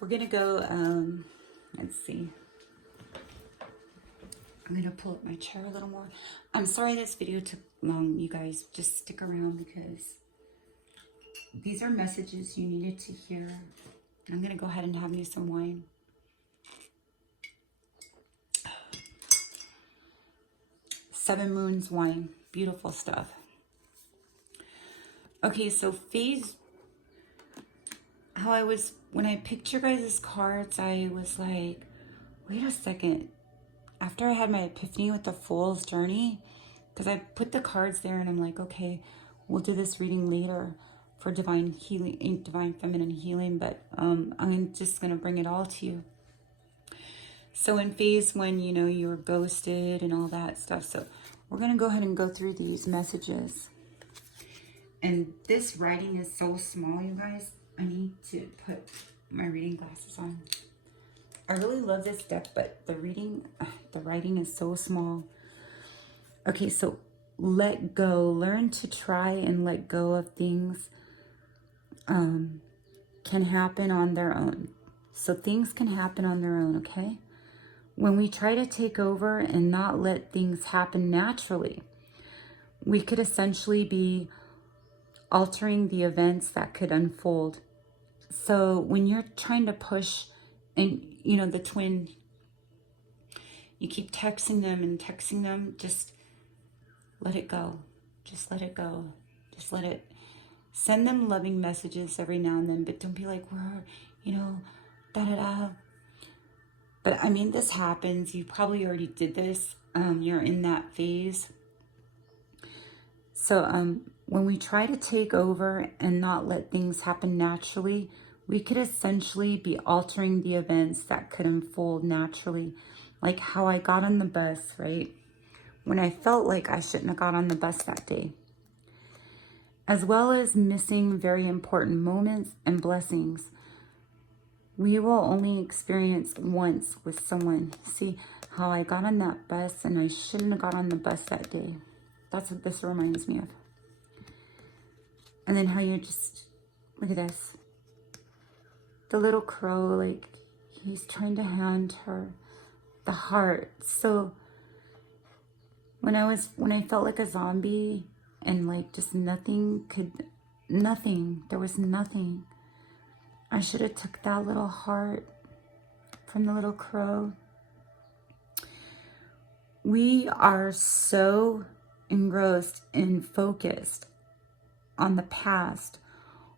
we're going to go, let's see. I'm going to pull up my chair a little more. I'm sorry this video took long, you guys. Just stick around because these are messages you needed to hear. I'm going to go ahead and have me some wine. Seven Moons wine. Beautiful stuff. Okay, so phase... when I picked your guys' cards, I was like, wait a second. After I had my epiphany with the Fool's journey, because I put the cards there and I'm like, okay, we'll do this reading later for divine healing, divine feminine healing, but I'm just going to bring it all to you. So in phase 1, you know, you were ghosted and all that stuff. So we're going to go ahead and go through these messages. And this writing is so small, you guys. I need to put my reading glasses on. I really love this deck, but the writing is so small. Okay, so let go. Learn to try and let go of things can happen on their own. So things can happen on their own, okay? When we try to take over and not let things happen naturally, we could essentially be altering the events that could unfold. So when you're trying to push, and you know, the twin, you keep texting them and texting them, just let it go. Just let it go. Just let it. Send them loving messages every now and then, but don't be like, we're, da da da. But I mean, this happens. You probably already did this. You're in that phase. So when we try to take over and not let things happen naturally, we could essentially be altering the events that could unfold naturally. Like how I got on the bus, right? When I felt like I shouldn't have got on the bus that day. As well as missing very important moments and blessings we will only experience once with someone. See how I got on that bus and I shouldn't have got on the bus that day. That's what this reminds me of. And then how you just, look at this. The little crow, like he's trying to hand her the heart. So when I felt like a zombie and like just nothing, there was nothing. I should have took that little heart from the little crow. We are so engrossed and focused on the past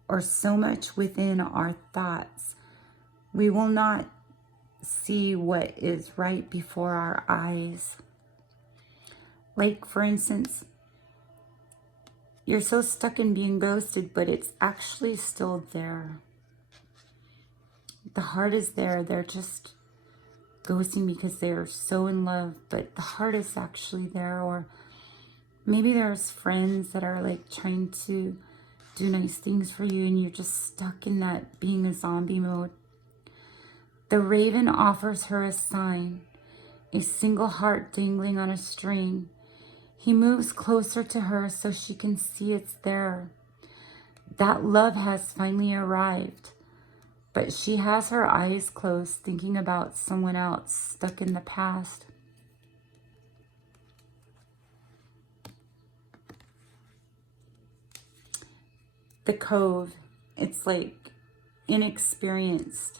or so much within our thoughts, we will not see what is right before our eyes. Like, for instance, you're so stuck in being ghosted, but it's actually still there. The heart is there. They're just ghosting because they're so in love, but the heart is actually there. Or maybe there's friends that are like trying to do nice things for you and you're just stuck in that being a zombie mode. The raven offers her a sign, a single heart dangling on a string. He moves closer to her so she can see it's there. That love has finally arrived. But she has her eyes closed, thinking about someone else stuck in the past. The cove, it's like inexperienced.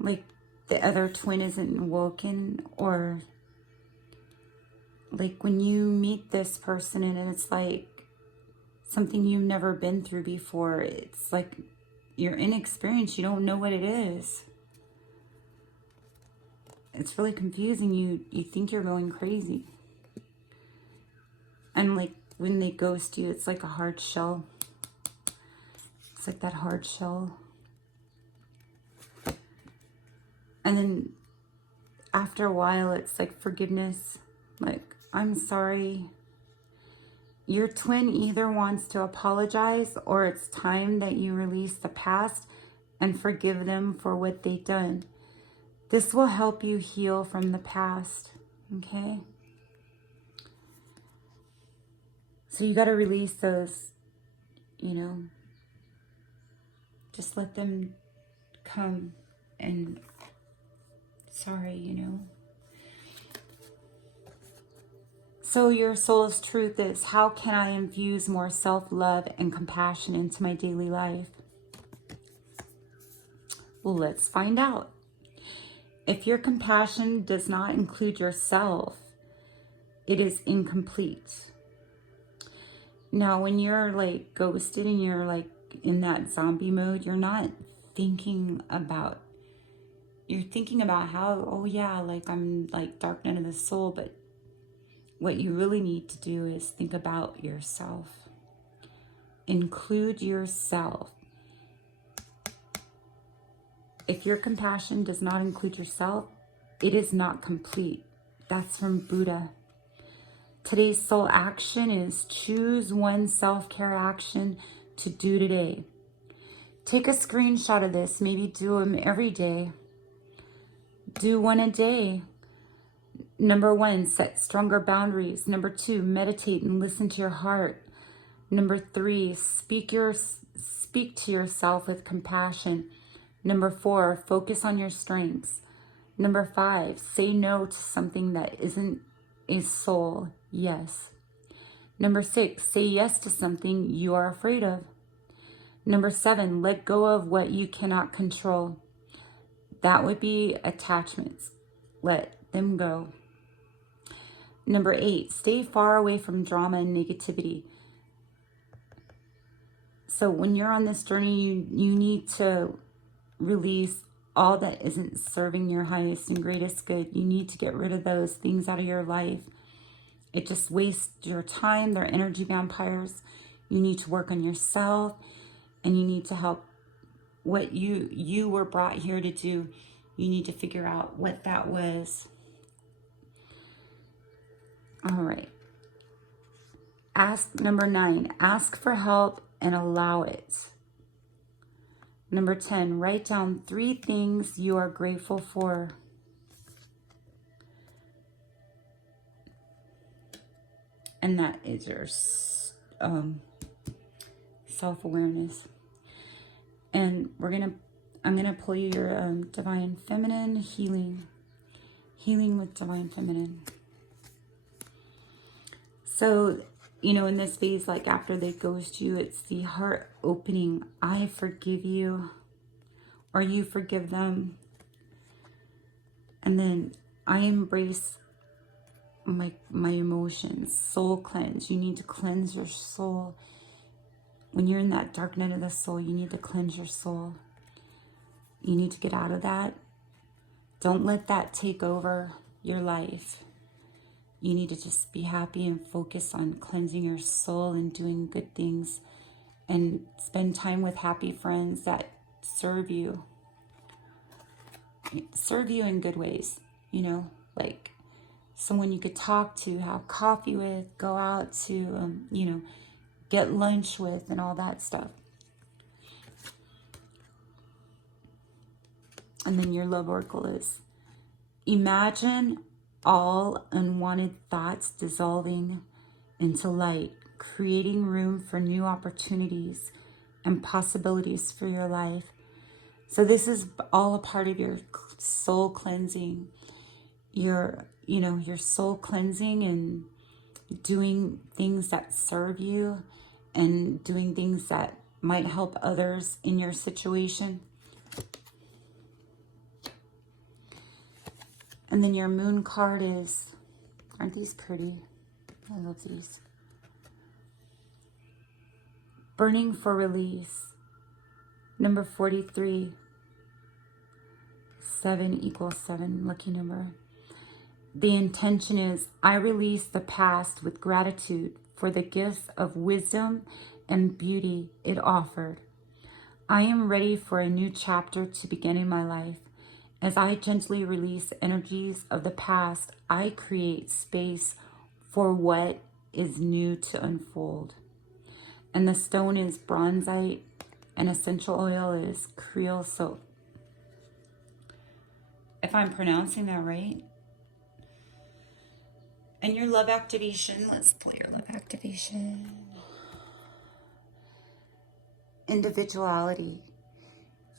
Like the other twin isn't woken, or like when you meet this person and it's like something you've never been through before. It's like you're inexperienced. You don't know what it is. It's really confusing. You think you're going crazy. And like when they ghost you, it's like a hard shell. It's like that hard shell. And then after a while, it's like forgiveness. Like, I'm sorry. Your twin either wants to apologize or it's time that you release the past and forgive them for what they've done. This will help you heal from the past, okay? So you got to release those, just let them come and sorry, So your soul's truth is, how can I infuse more self-love and compassion into my daily life? Well, let's find out. If your compassion does not include yourself, it is incomplete. Now, when you're like ghosted and you're like in that zombie mode, you're not thinking about, you're thinking about how, oh yeah, like I'm like dark night of the soul, but what you really need to do is think about yourself. Include yourself. If your compassion does not include yourself, it is not complete. That's from Buddha. Today's soul action is choose one self-care action to do today. Take a screenshot of this. Maybe do them every day. Do one a day. Number 1, set stronger boundaries. Number 2, meditate and listen to your heart. Number 3, speak to yourself with compassion. Number 4, focus on your strengths. Number 5, say no to something that isn't a soul yes. Number 6, say yes to something you are afraid of. Number 7, let go of what you cannot control. That would be attachments. Let them go. Number 8, stay far away from drama and negativity. So when you're on this journey, you need to release all that isn't serving your highest and greatest good. You need to get rid of those things out of your life. It just wastes your time. They're energy vampires. You need to work on yourself, and you need to help what you were brought here to do. You need to figure out what that was. All right. Number 9, ask for help and allow it. Number 10, write down 3 things you are grateful for. And that is your self-awareness. And I'm gonna pull you your divine feminine healing with divine feminine. So, in this phase, like after they ghost you, it's the heart opening. I forgive you, or you forgive them. And then I embrace my emotions. Soul cleanse. You need to cleanse your soul. When you're in that dark night of the soul, you need to cleanse your soul. You need to get out of that. Don't let that take over your life. You need to just be happy and focus on cleansing your soul and doing good things, and spend time with happy friends that serve you in good ways, like someone you could talk to, have coffee with, go out to, get lunch with, and all that stuff. And then your love oracle is, imagine all unwanted thoughts dissolving into light, creating room for new opportunities and possibilities for your life. So this is all a part of your soul cleansing, your soul cleansing, and doing things that serve you and doing things that might help others in your situation. And then your moon card is, aren't these pretty? I love these. Burning for release. Number 43. 7 equals 7, lucky number. The intention is, I release the past with gratitude for the gifts of wisdom and beauty it offered. I am ready for a new chapter to begin in my life. As I gently release energies of the past, I create space for what is new to unfold. And the stone is bronzite, and essential oil is creosote. If I'm pronouncing that right. And your love activation, let's pull your love activation. Individuality.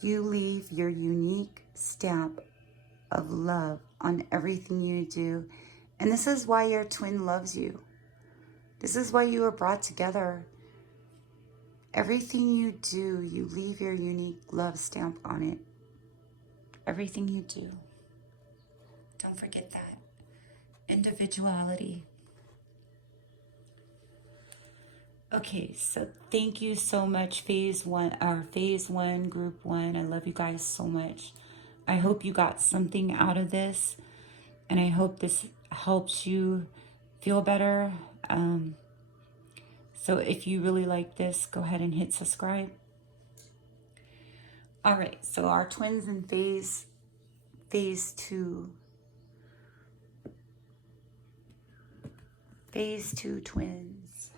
You leave your unique stamp of love on everything you do. And this is why your twin loves you. This is why you were brought together. Everything you do, you leave your unique love stamp on it. Everything you do. Don't forget that. Individuality. Okay, so thank you so much, phase one, group 1. I love you guys so much. I hope you got something out of this, and I hope this helps you feel better. So if you really like this, go ahead and hit subscribe. All right, so our twins in phase 2. Phase 2 twins.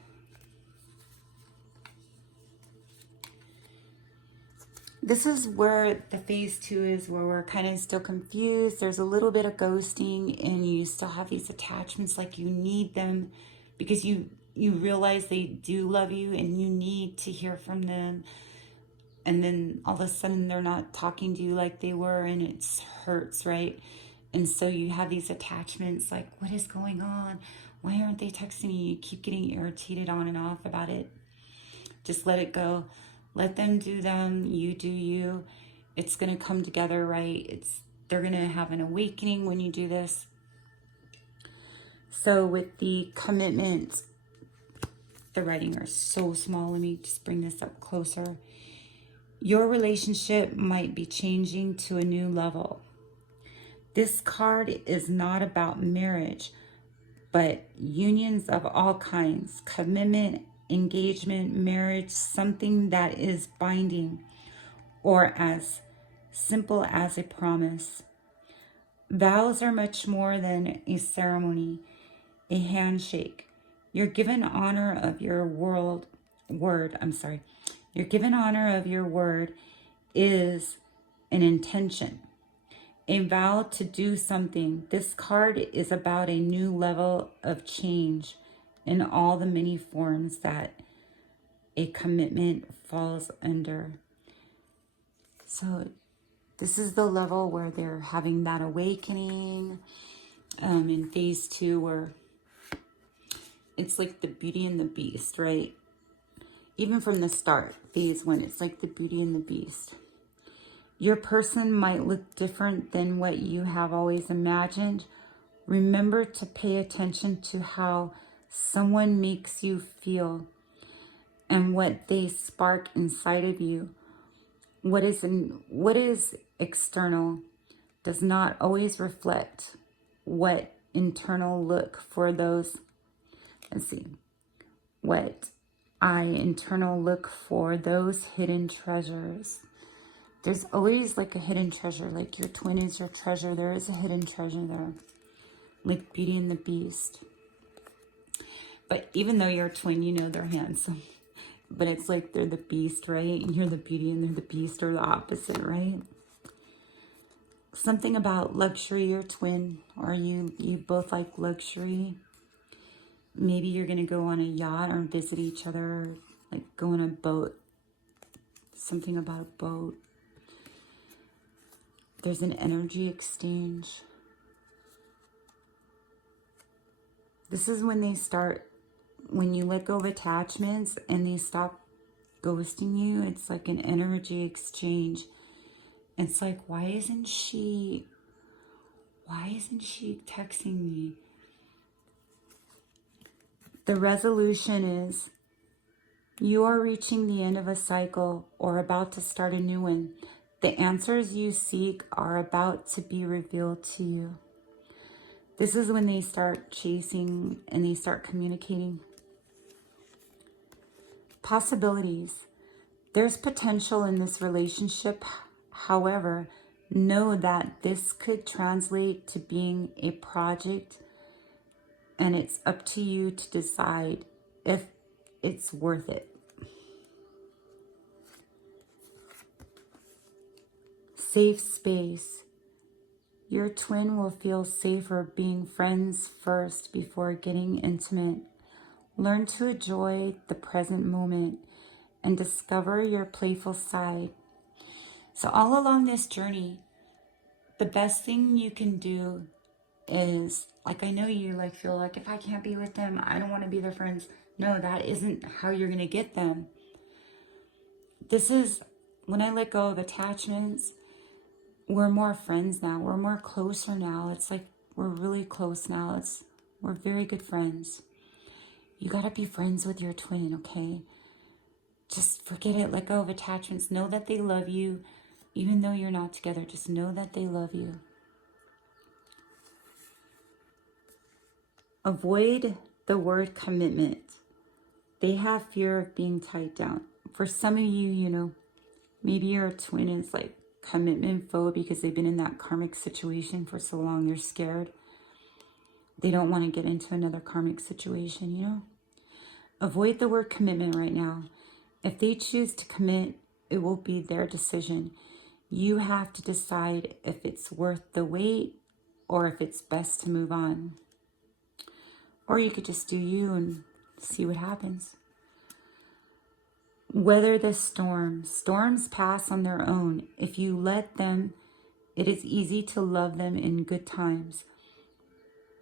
This is where the phase 2 is, where we're kind of still confused. There's a little bit of ghosting, and you still have these attachments, like you need them because you realize they do love you and you need to hear from them. And then all of a sudden they're not talking to you like they were, and it hurts, right? And so you have these attachments like, what is going on? Why aren't they texting you? You keep getting irritated on and off about it. Just let it go. Let them do them. You do you. It's going to come together, right? They're going to have an awakening when you do this. So with the commitment, the writing is so small. Let me just bring this up closer. Your relationship might be changing to a new level. This card is not about marriage, but unions of all kinds, commitment, engagement, marriage, something that is binding, or as simple as a promise. Vows are much more than a ceremony, a handshake. You're given honor of your word. You're given honor of your word is an intention, a vow to do something. This card is about a new level of change in all the many forms that a commitment falls under. So this is the level where they're having that awakening. In phase 2, where it's like the Beauty and the Beast, right? Even from the start, phase 1, it's like the Beauty and the Beast. Your person might look different than what you have always imagined. Remember to pay attention to how someone makes you feel and what they spark inside of you. What is external does not always reflect what internal look for those. Let's see. What I internal look for those hidden treasures. There's always like a hidden treasure, like your twin is your treasure. There is a hidden treasure there, like Beauty and the Beast. But even though you're a twin, you know they're handsome. But it's like they're the beast, right? And you're the beauty and they're the beast, or the opposite, right? Something about luxury, your twin, or you both like luxury. Maybe you're going to go on a yacht or visit each other, like go on a boat. Something about a boat. There's an energy exchange. This is when they start, when you let go of attachments and they stop ghosting you. It's like an energy exchange. It's like, why isn't she texting me? The resolution is you are reaching the end of a cycle or about to start a new one. The answers you seek are about to be revealed to you. This is when they start chasing and they start communicating. Possibilities. There's potential in this relationship. However, know that this could translate to being a project, and it's up to you to decide if it's worth it. Safe space. Your twin will feel safer being friends first before getting intimate. Learn to enjoy the present moment and discover your playful side. So all along this journey, the best thing you can do is, like, I know you like feel like, if I can't be with them, I don't want to be their friends. No, that isn't how you're going to get them. This is when I let go of attachments. We're more friends now. We're more closer now. It's like we're really close now. We're very good friends. You got to be friends with your twin, okay? Just forget it. Let go of attachments. Know that they love you. Even though you're not together, just know that they love you. Avoid the word commitment. They have fear of being tied down. For some of you, maybe your twin is like commitment phobe because they've been in that karmic situation for so long. They're scared. They don't want to get into another karmic situation, Avoid the word commitment right now. If they choose to commit, it will be their decision. You have to decide if it's worth the wait or if it's best to move on. Or you could just do you and see what happens. Weather the storm. Storms pass on their own. If you let them, it is easy to love them in good times.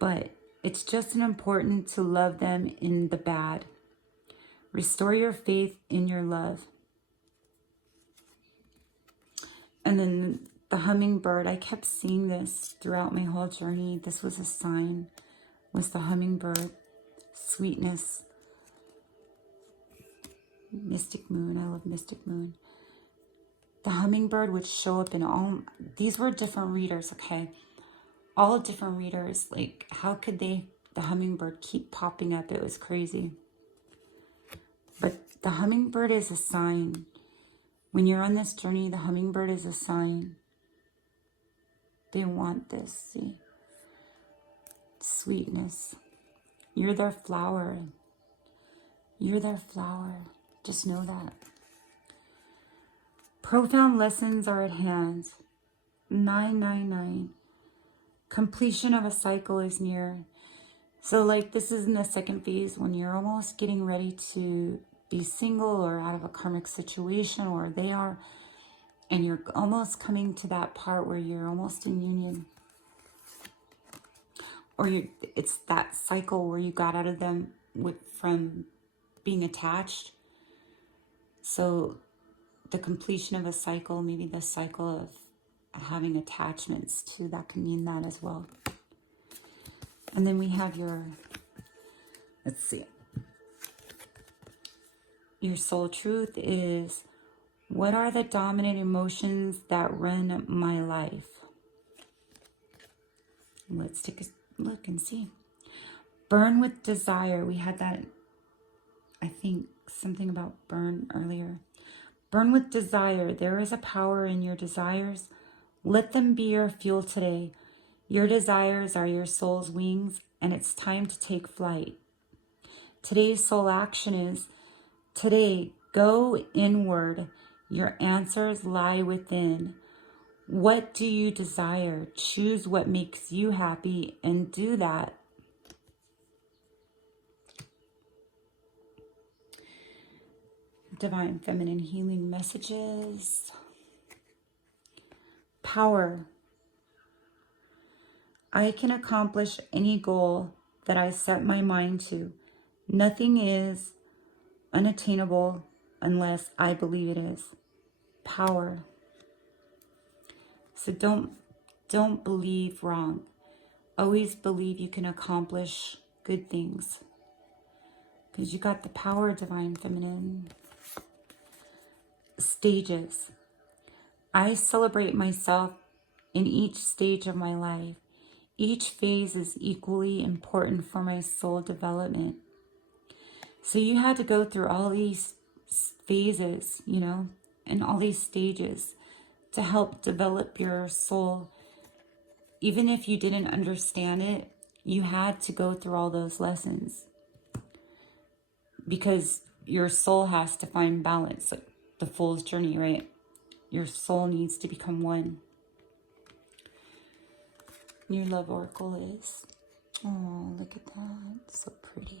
But it's just as important to love them in the bad. Restore your faith in your love. And then the hummingbird, I kept seeing this throughout my whole journey. This was a sign was the hummingbird, sweetness, mystic moon. I love mystic moon. The hummingbird would show up in all, these were different readers, okay? All different readers. Like, how could the hummingbird keep popping up? It was crazy. But the hummingbird is a sign. When you're on this journey, the hummingbird is a sign. They want this, see? Sweetness. You're their flower. You're their flower. Just know that. Profound lessons are at hand. 999. Completion of a cycle is near. So like this is in the second phase when you're almost getting ready to be single or out of a karmic situation, or they are, and you're almost coming to that part where you're almost in union. Or it's that cycle where you got out of them from being attached. So the completion of a cycle, maybe the cycle of having attachments too, that can mean that as well. And then we have your, let's see. Your soul truth is, what are the dominant emotions that run my life? Let's take a look and see. Burn with desire. We had that, I think, something about burn earlier. Burn with desire. There is a power in your desires. Let them be your fuel today. Your desires are your soul's wings, and it's time to take flight. Today's soul action is, today, go inward. Your answers lie within. What do you desire? Choose what makes you happy and do that. Divine feminine healing messages. Power. I can accomplish any goal that I set my mind to. Nothing is unattainable unless I believe it is. Power. So don't believe wrong. Always believe you can accomplish good things. Because you got the power, divine feminine. Stages. I celebrate myself in each stage of my life. Each phase is equally important for my soul development. So you had to go through all these phases, you know, and all these stages to help develop your soul. Even if you didn't understand it, you had to go through all those lessons. Because your soul has to find balance, like the fool's journey, right? Your soul needs to become one. Your love oracle is, oh, look at that, so pretty.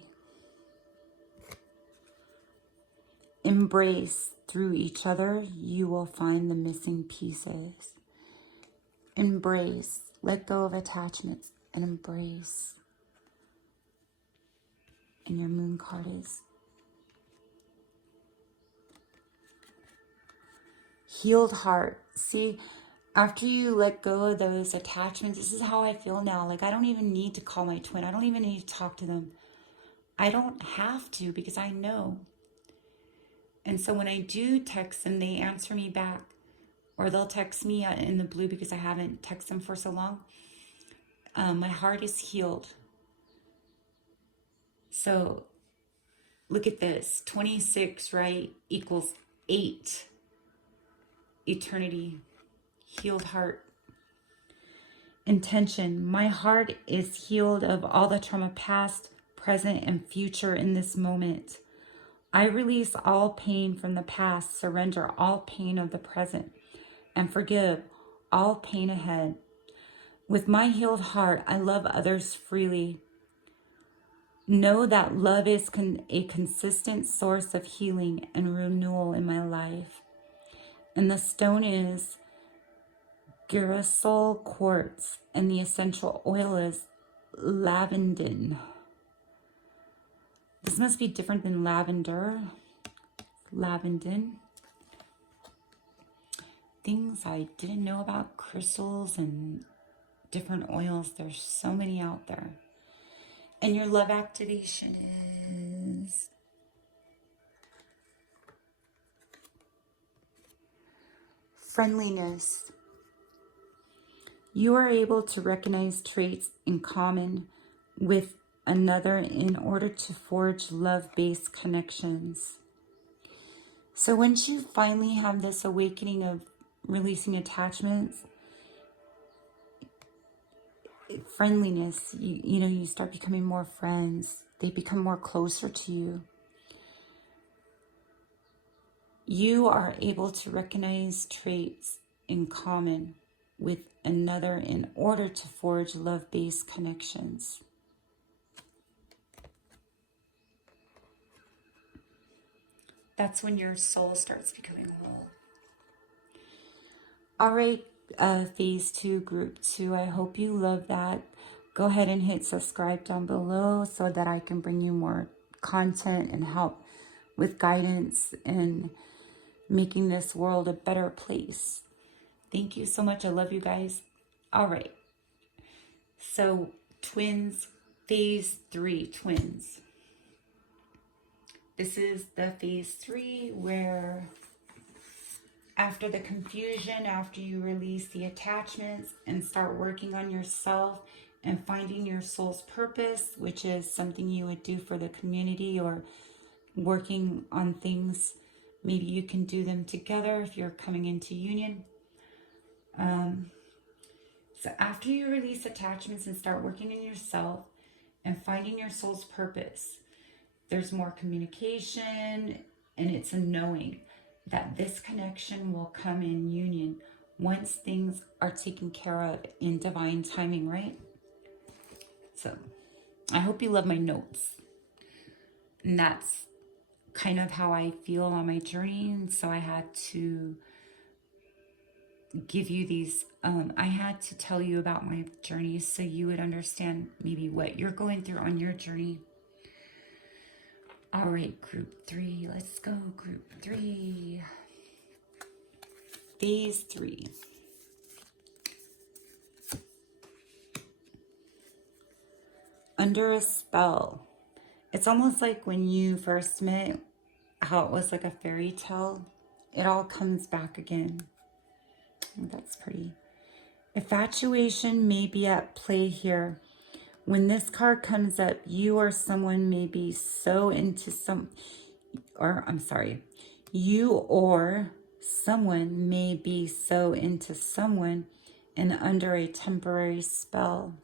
Embrace. Through each other, you will find the missing pieces. Embrace. Let go of attachments and embrace. And your moon card is healed heart. See, after you let go of those attachments, this is how I feel now. Like, I don't even need to call my twin. I don't even need to talk to them. I don't have to, because I know. And so when I do text them, they answer me back. Or they'll text me in the blue because I haven't texted them for so long. My heart is healed. So look at this. 26, right, equals 8. Eternity. Healed heart. Intention. My heart is healed of all the trauma past, present, and future in this moment. I release all pain from the past, surrender all pain of the present, and forgive all pain ahead. With my healed heart, I love others freely. Know that love is a consistent source of healing and renewal in my life. And the stone is girasol quartz, and the essential oil is lavandin. This must be different than lavender. Lavandin. Things I didn't know about crystals and different oils. There's so many out there. And your love activation is friendliness. You are able to recognize traits in common with another in order to forge love-based connections. So once you finally have this awakening of releasing attachments, friendliness, you start becoming more friends. They become more closer to you. You are able to recognize traits in common with another in order to forge love-based connections. That's when your soul starts becoming whole. All right, phase 2, group 2. I hope you love that. Go ahead and hit subscribe down below so that I can bring you more content and help with guidance and making this world a better place. Thank you so much. I love you guys. All right. So twins, phase 3, twins. This is the phase 3 where after the confusion, after you release the attachments and start working on yourself and finding your soul's purpose, which is something you would do for the community or working on things. Maybe you can do them together if you're coming into union. So after you release attachments and start working on yourself and finding your soul's purpose, there's more communication, and it's a knowing that this connection will come in union once things are taken care of in divine timing, right? So I hope you love my notes. And that's kind of how I feel on my journey. And so I had to give you these, I had to tell you about my journey so you would understand maybe what you're going through on your journey. All right, group 3, let's go, group 3. Phase 3. Under a spell. It's almost like when you first met, how it was like a fairy tale. It all comes back again. Oh, that's pretty. Infatuation may be at play here. When this card comes up, you or someone may be so into you or someone may be so into someone and under a temporary spell.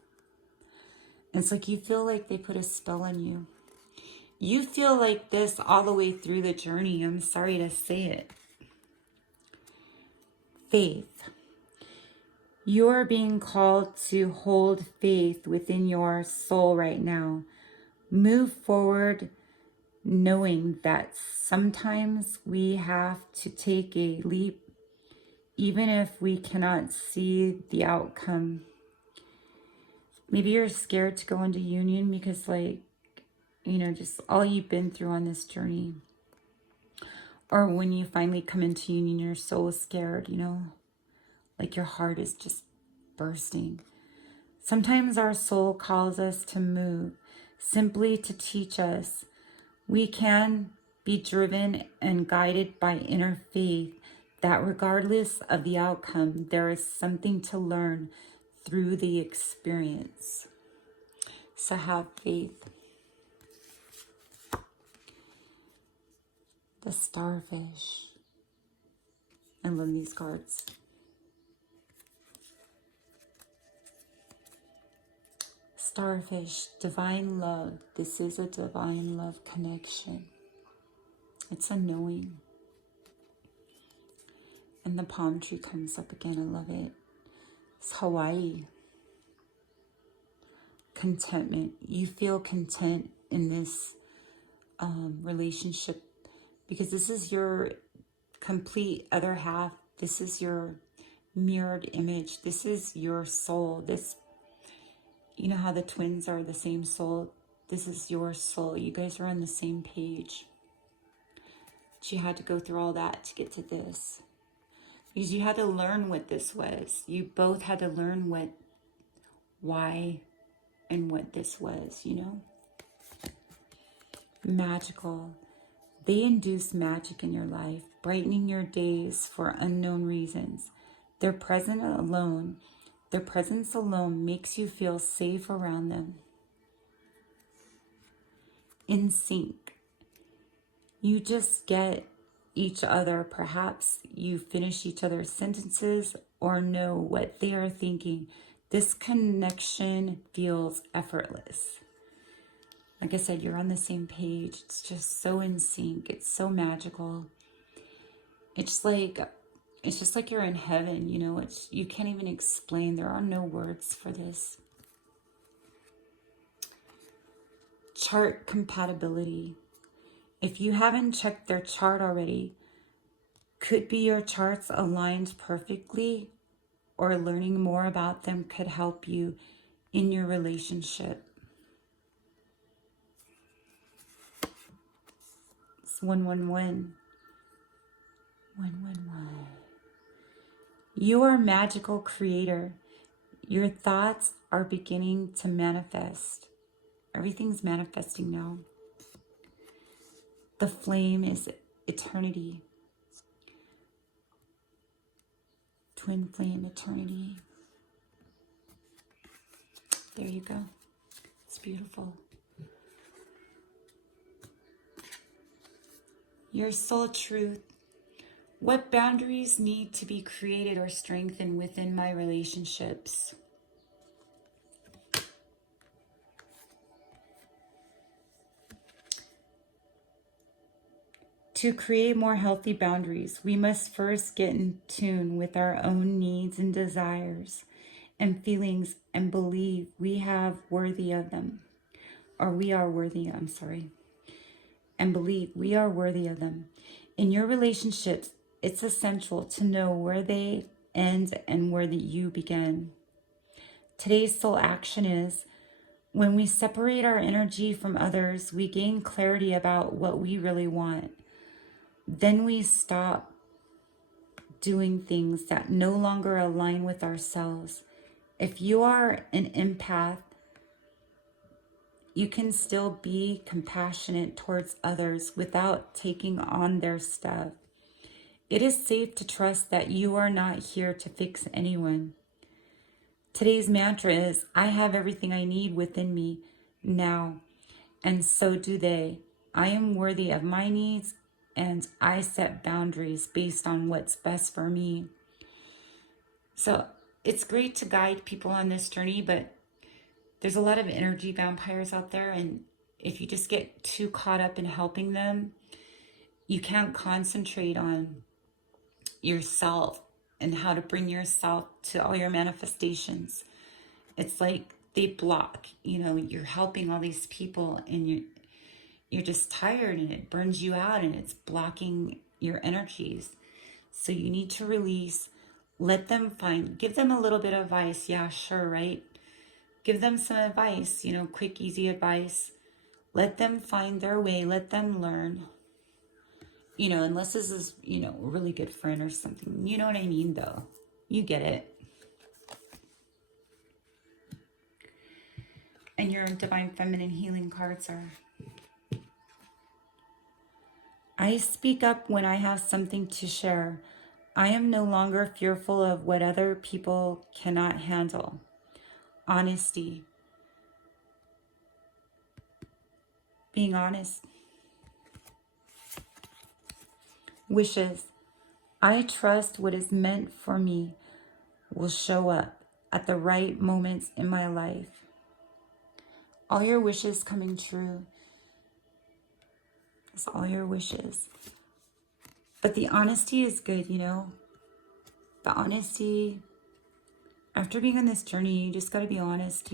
It's like you feel like they put a spell on you. You feel like this all the way through the journey. I'm sorry to say it. Faith. You are being called to hold faith within your soul right now. Move forward knowing that sometimes we have to take a leap even if we cannot see the outcome. Maybe you're scared to go into union because just all you've been through on this journey. Or when you finally come into union, you're so scared, like your heart is just bursting. Sometimes our soul calls us to move, simply to teach us. We can be driven and guided by inner faith that regardless of the outcome, there is something to learn through the experience. So have faith. The starfish. I love these cards. Starfish, divine love. This is a divine love connection. It's a knowing. And the palm tree comes up again. I love it. It's Hawaii. Contentment. You feel content in this relationship because this is your complete other half. This is your mirrored image. This is your soul. You know how the twins are the same soul? This is your soul. You guys are on the same page. But you had to go through all that to get to this. Because you had to learn what this was. You both had to learn why and what this was, magical. They induce magic in your life, brightening your days for unknown reasons. Their presence alone makes you feel safe around them. In sync. You just get each other. Perhaps you finish each other's sentences or know what they are thinking. This connection feels effortless. Like I said, you're on the same page. It's just so in sync. It's so magical. It's just like you're in heaven, you know. You can't even explain. There are no words for this. Chart compatibility. If you haven't checked their chart already, could be your charts aligned perfectly, or learning more about them could help you in your relationship. It's 111. 111. You are a magical creator. Your thoughts are beginning to manifest. Everything's manifesting now. The flame is eternity. Twin flame eternity. There you go. It's beautiful. Your soul truth. What boundaries need to be created or strengthened within my relationships? To create more healthy boundaries, we must first get in tune with our own needs and desires and feelings and believe we are worthy of them. And believe we are worthy of them. In your relationships, it's essential to know where they end and where you begin. Today's soul action is, when we separate our energy from others, we gain clarity about what we really want. Then we stop doing things that no longer align with ourselves. If you are an empath, you can still be compassionate towards others without taking on their stuff. It is safe to trust that you are not here to fix anyone. Today's mantra is, I have everything I need within me now, and so do they. I am worthy of my needs, and I set boundaries based on what's best for me. So it's great to guide people on this journey, but there's a lot of energy vampires out there, and if you just get too caught up in helping them, you can't concentrate on yourself and how to bring yourself to all your manifestations. It's like they block, you're helping all these people and you're just tired, and it burns you out, and it's blocking your energies. So you need to release, give them a little bit of advice. Yeah, sure, right? Give them some advice, quick, easy advice. Let them find their way. Let them learn. Unless this is, a really good friend or something. You know what I mean, though. You get it. And your Divine Feminine Healing cards are, I speak up when I have something to share. I am no longer fearful of what other people cannot handle. Honesty. Being honest. Wishes. I trust what is meant for me will show up at the right moments in my life. All your wishes coming true. It's all your wishes. But the honesty is good, The honesty, after being on this journey, you just got to be honest,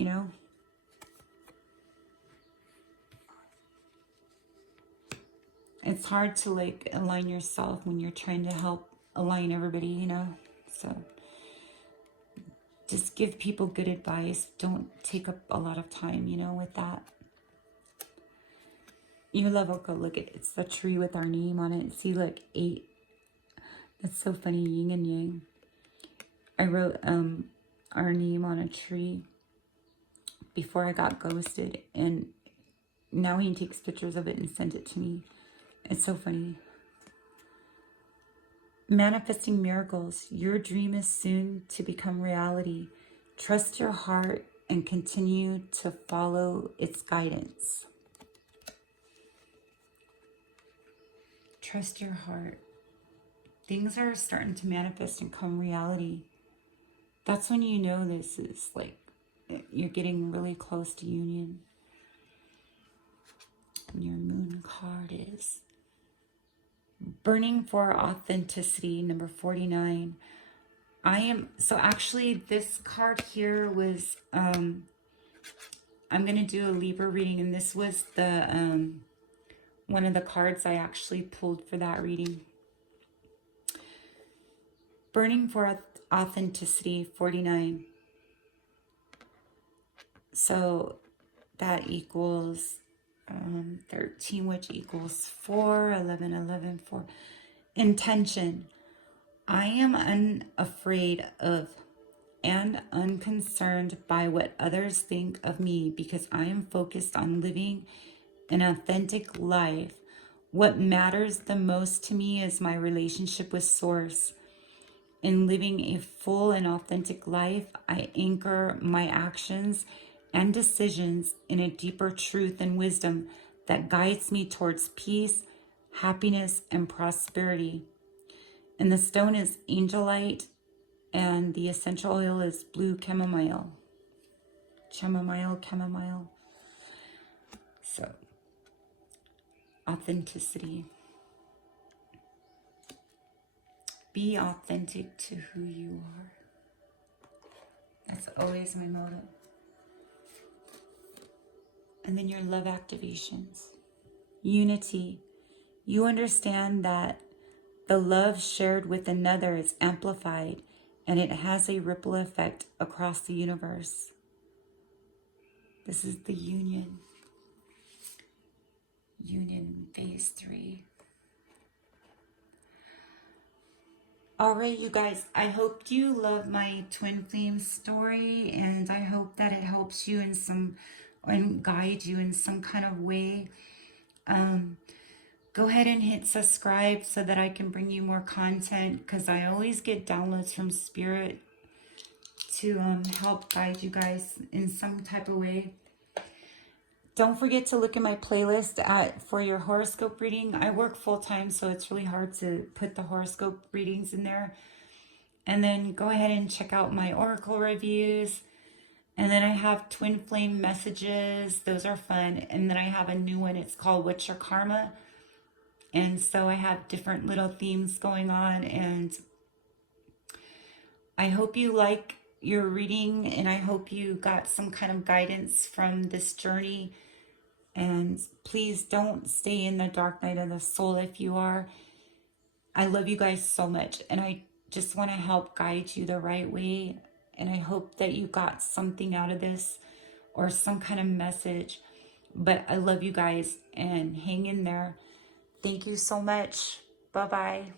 It's hard to align yourself when you're trying to help align everybody, So just give people good advice. Don't take up a lot of time, with that. Your love will go, look, it's the tree with our name on it. See, look, 8. That's so funny, yin and yang. I wrote our name on a tree before I got ghosted, and now he takes pictures of it and sends it to me. It's so funny. Manifesting miracles. Your dream is soon to become reality. Trust your heart and continue to follow its guidance. Trust your heart. Things are starting to manifest and come reality. That's when you know this is like you're getting really close to union. And your moon card is burning for authenticity, number 49. So actually this card here was, I'm going to do a Libra reading, and this was the, one of the cards I actually pulled for that reading. Burning for authenticity, 49. So that equals 13, which equals 4, 11, 11, 4. Intention. I am unafraid of and unconcerned by what others think of me because I am focused on living an authentic life. What matters the most to me is my relationship with Source. In living a full and authentic life, I anchor my actions and decisions in a deeper truth and wisdom that guides me towards peace, happiness, and prosperity. And the stone is angelite, and the essential oil is blue chamomile. Chamomile. So, authenticity. Be authentic to who you are. That's always my motto. And then your love activations. Unity. You understand that the love shared with another is amplified and it has a ripple effect across the universe. This is the union. Union phase 3. All right, you guys, I hope you love my twin flame story, and I hope that it helps you in some, and guide you in some kind of way. Go ahead and hit subscribe so that I can bring you more content, because I always get downloads from Spirit to help guide you guys in some type of way. Don't forget to look at my playlist for your horoscope reading. I work full-time, so it's really hard to put the horoscope readings in there. And then go ahead and check out my oracle reviews. And then I have twin flame messages. Those are fun. And then I have a new one. It's called What's Your Karma? And so I have different little themes going on. And I hope you like your reading, and I hope you got some kind of guidance from this journey. And please don't stay in the dark night of the soul if you are. I love you guys so much, and I just want to help guide you the right way. And I hope that you got something out of this or some kind of message. But I love you guys, and hang in there. Thank you so much. Bye-bye.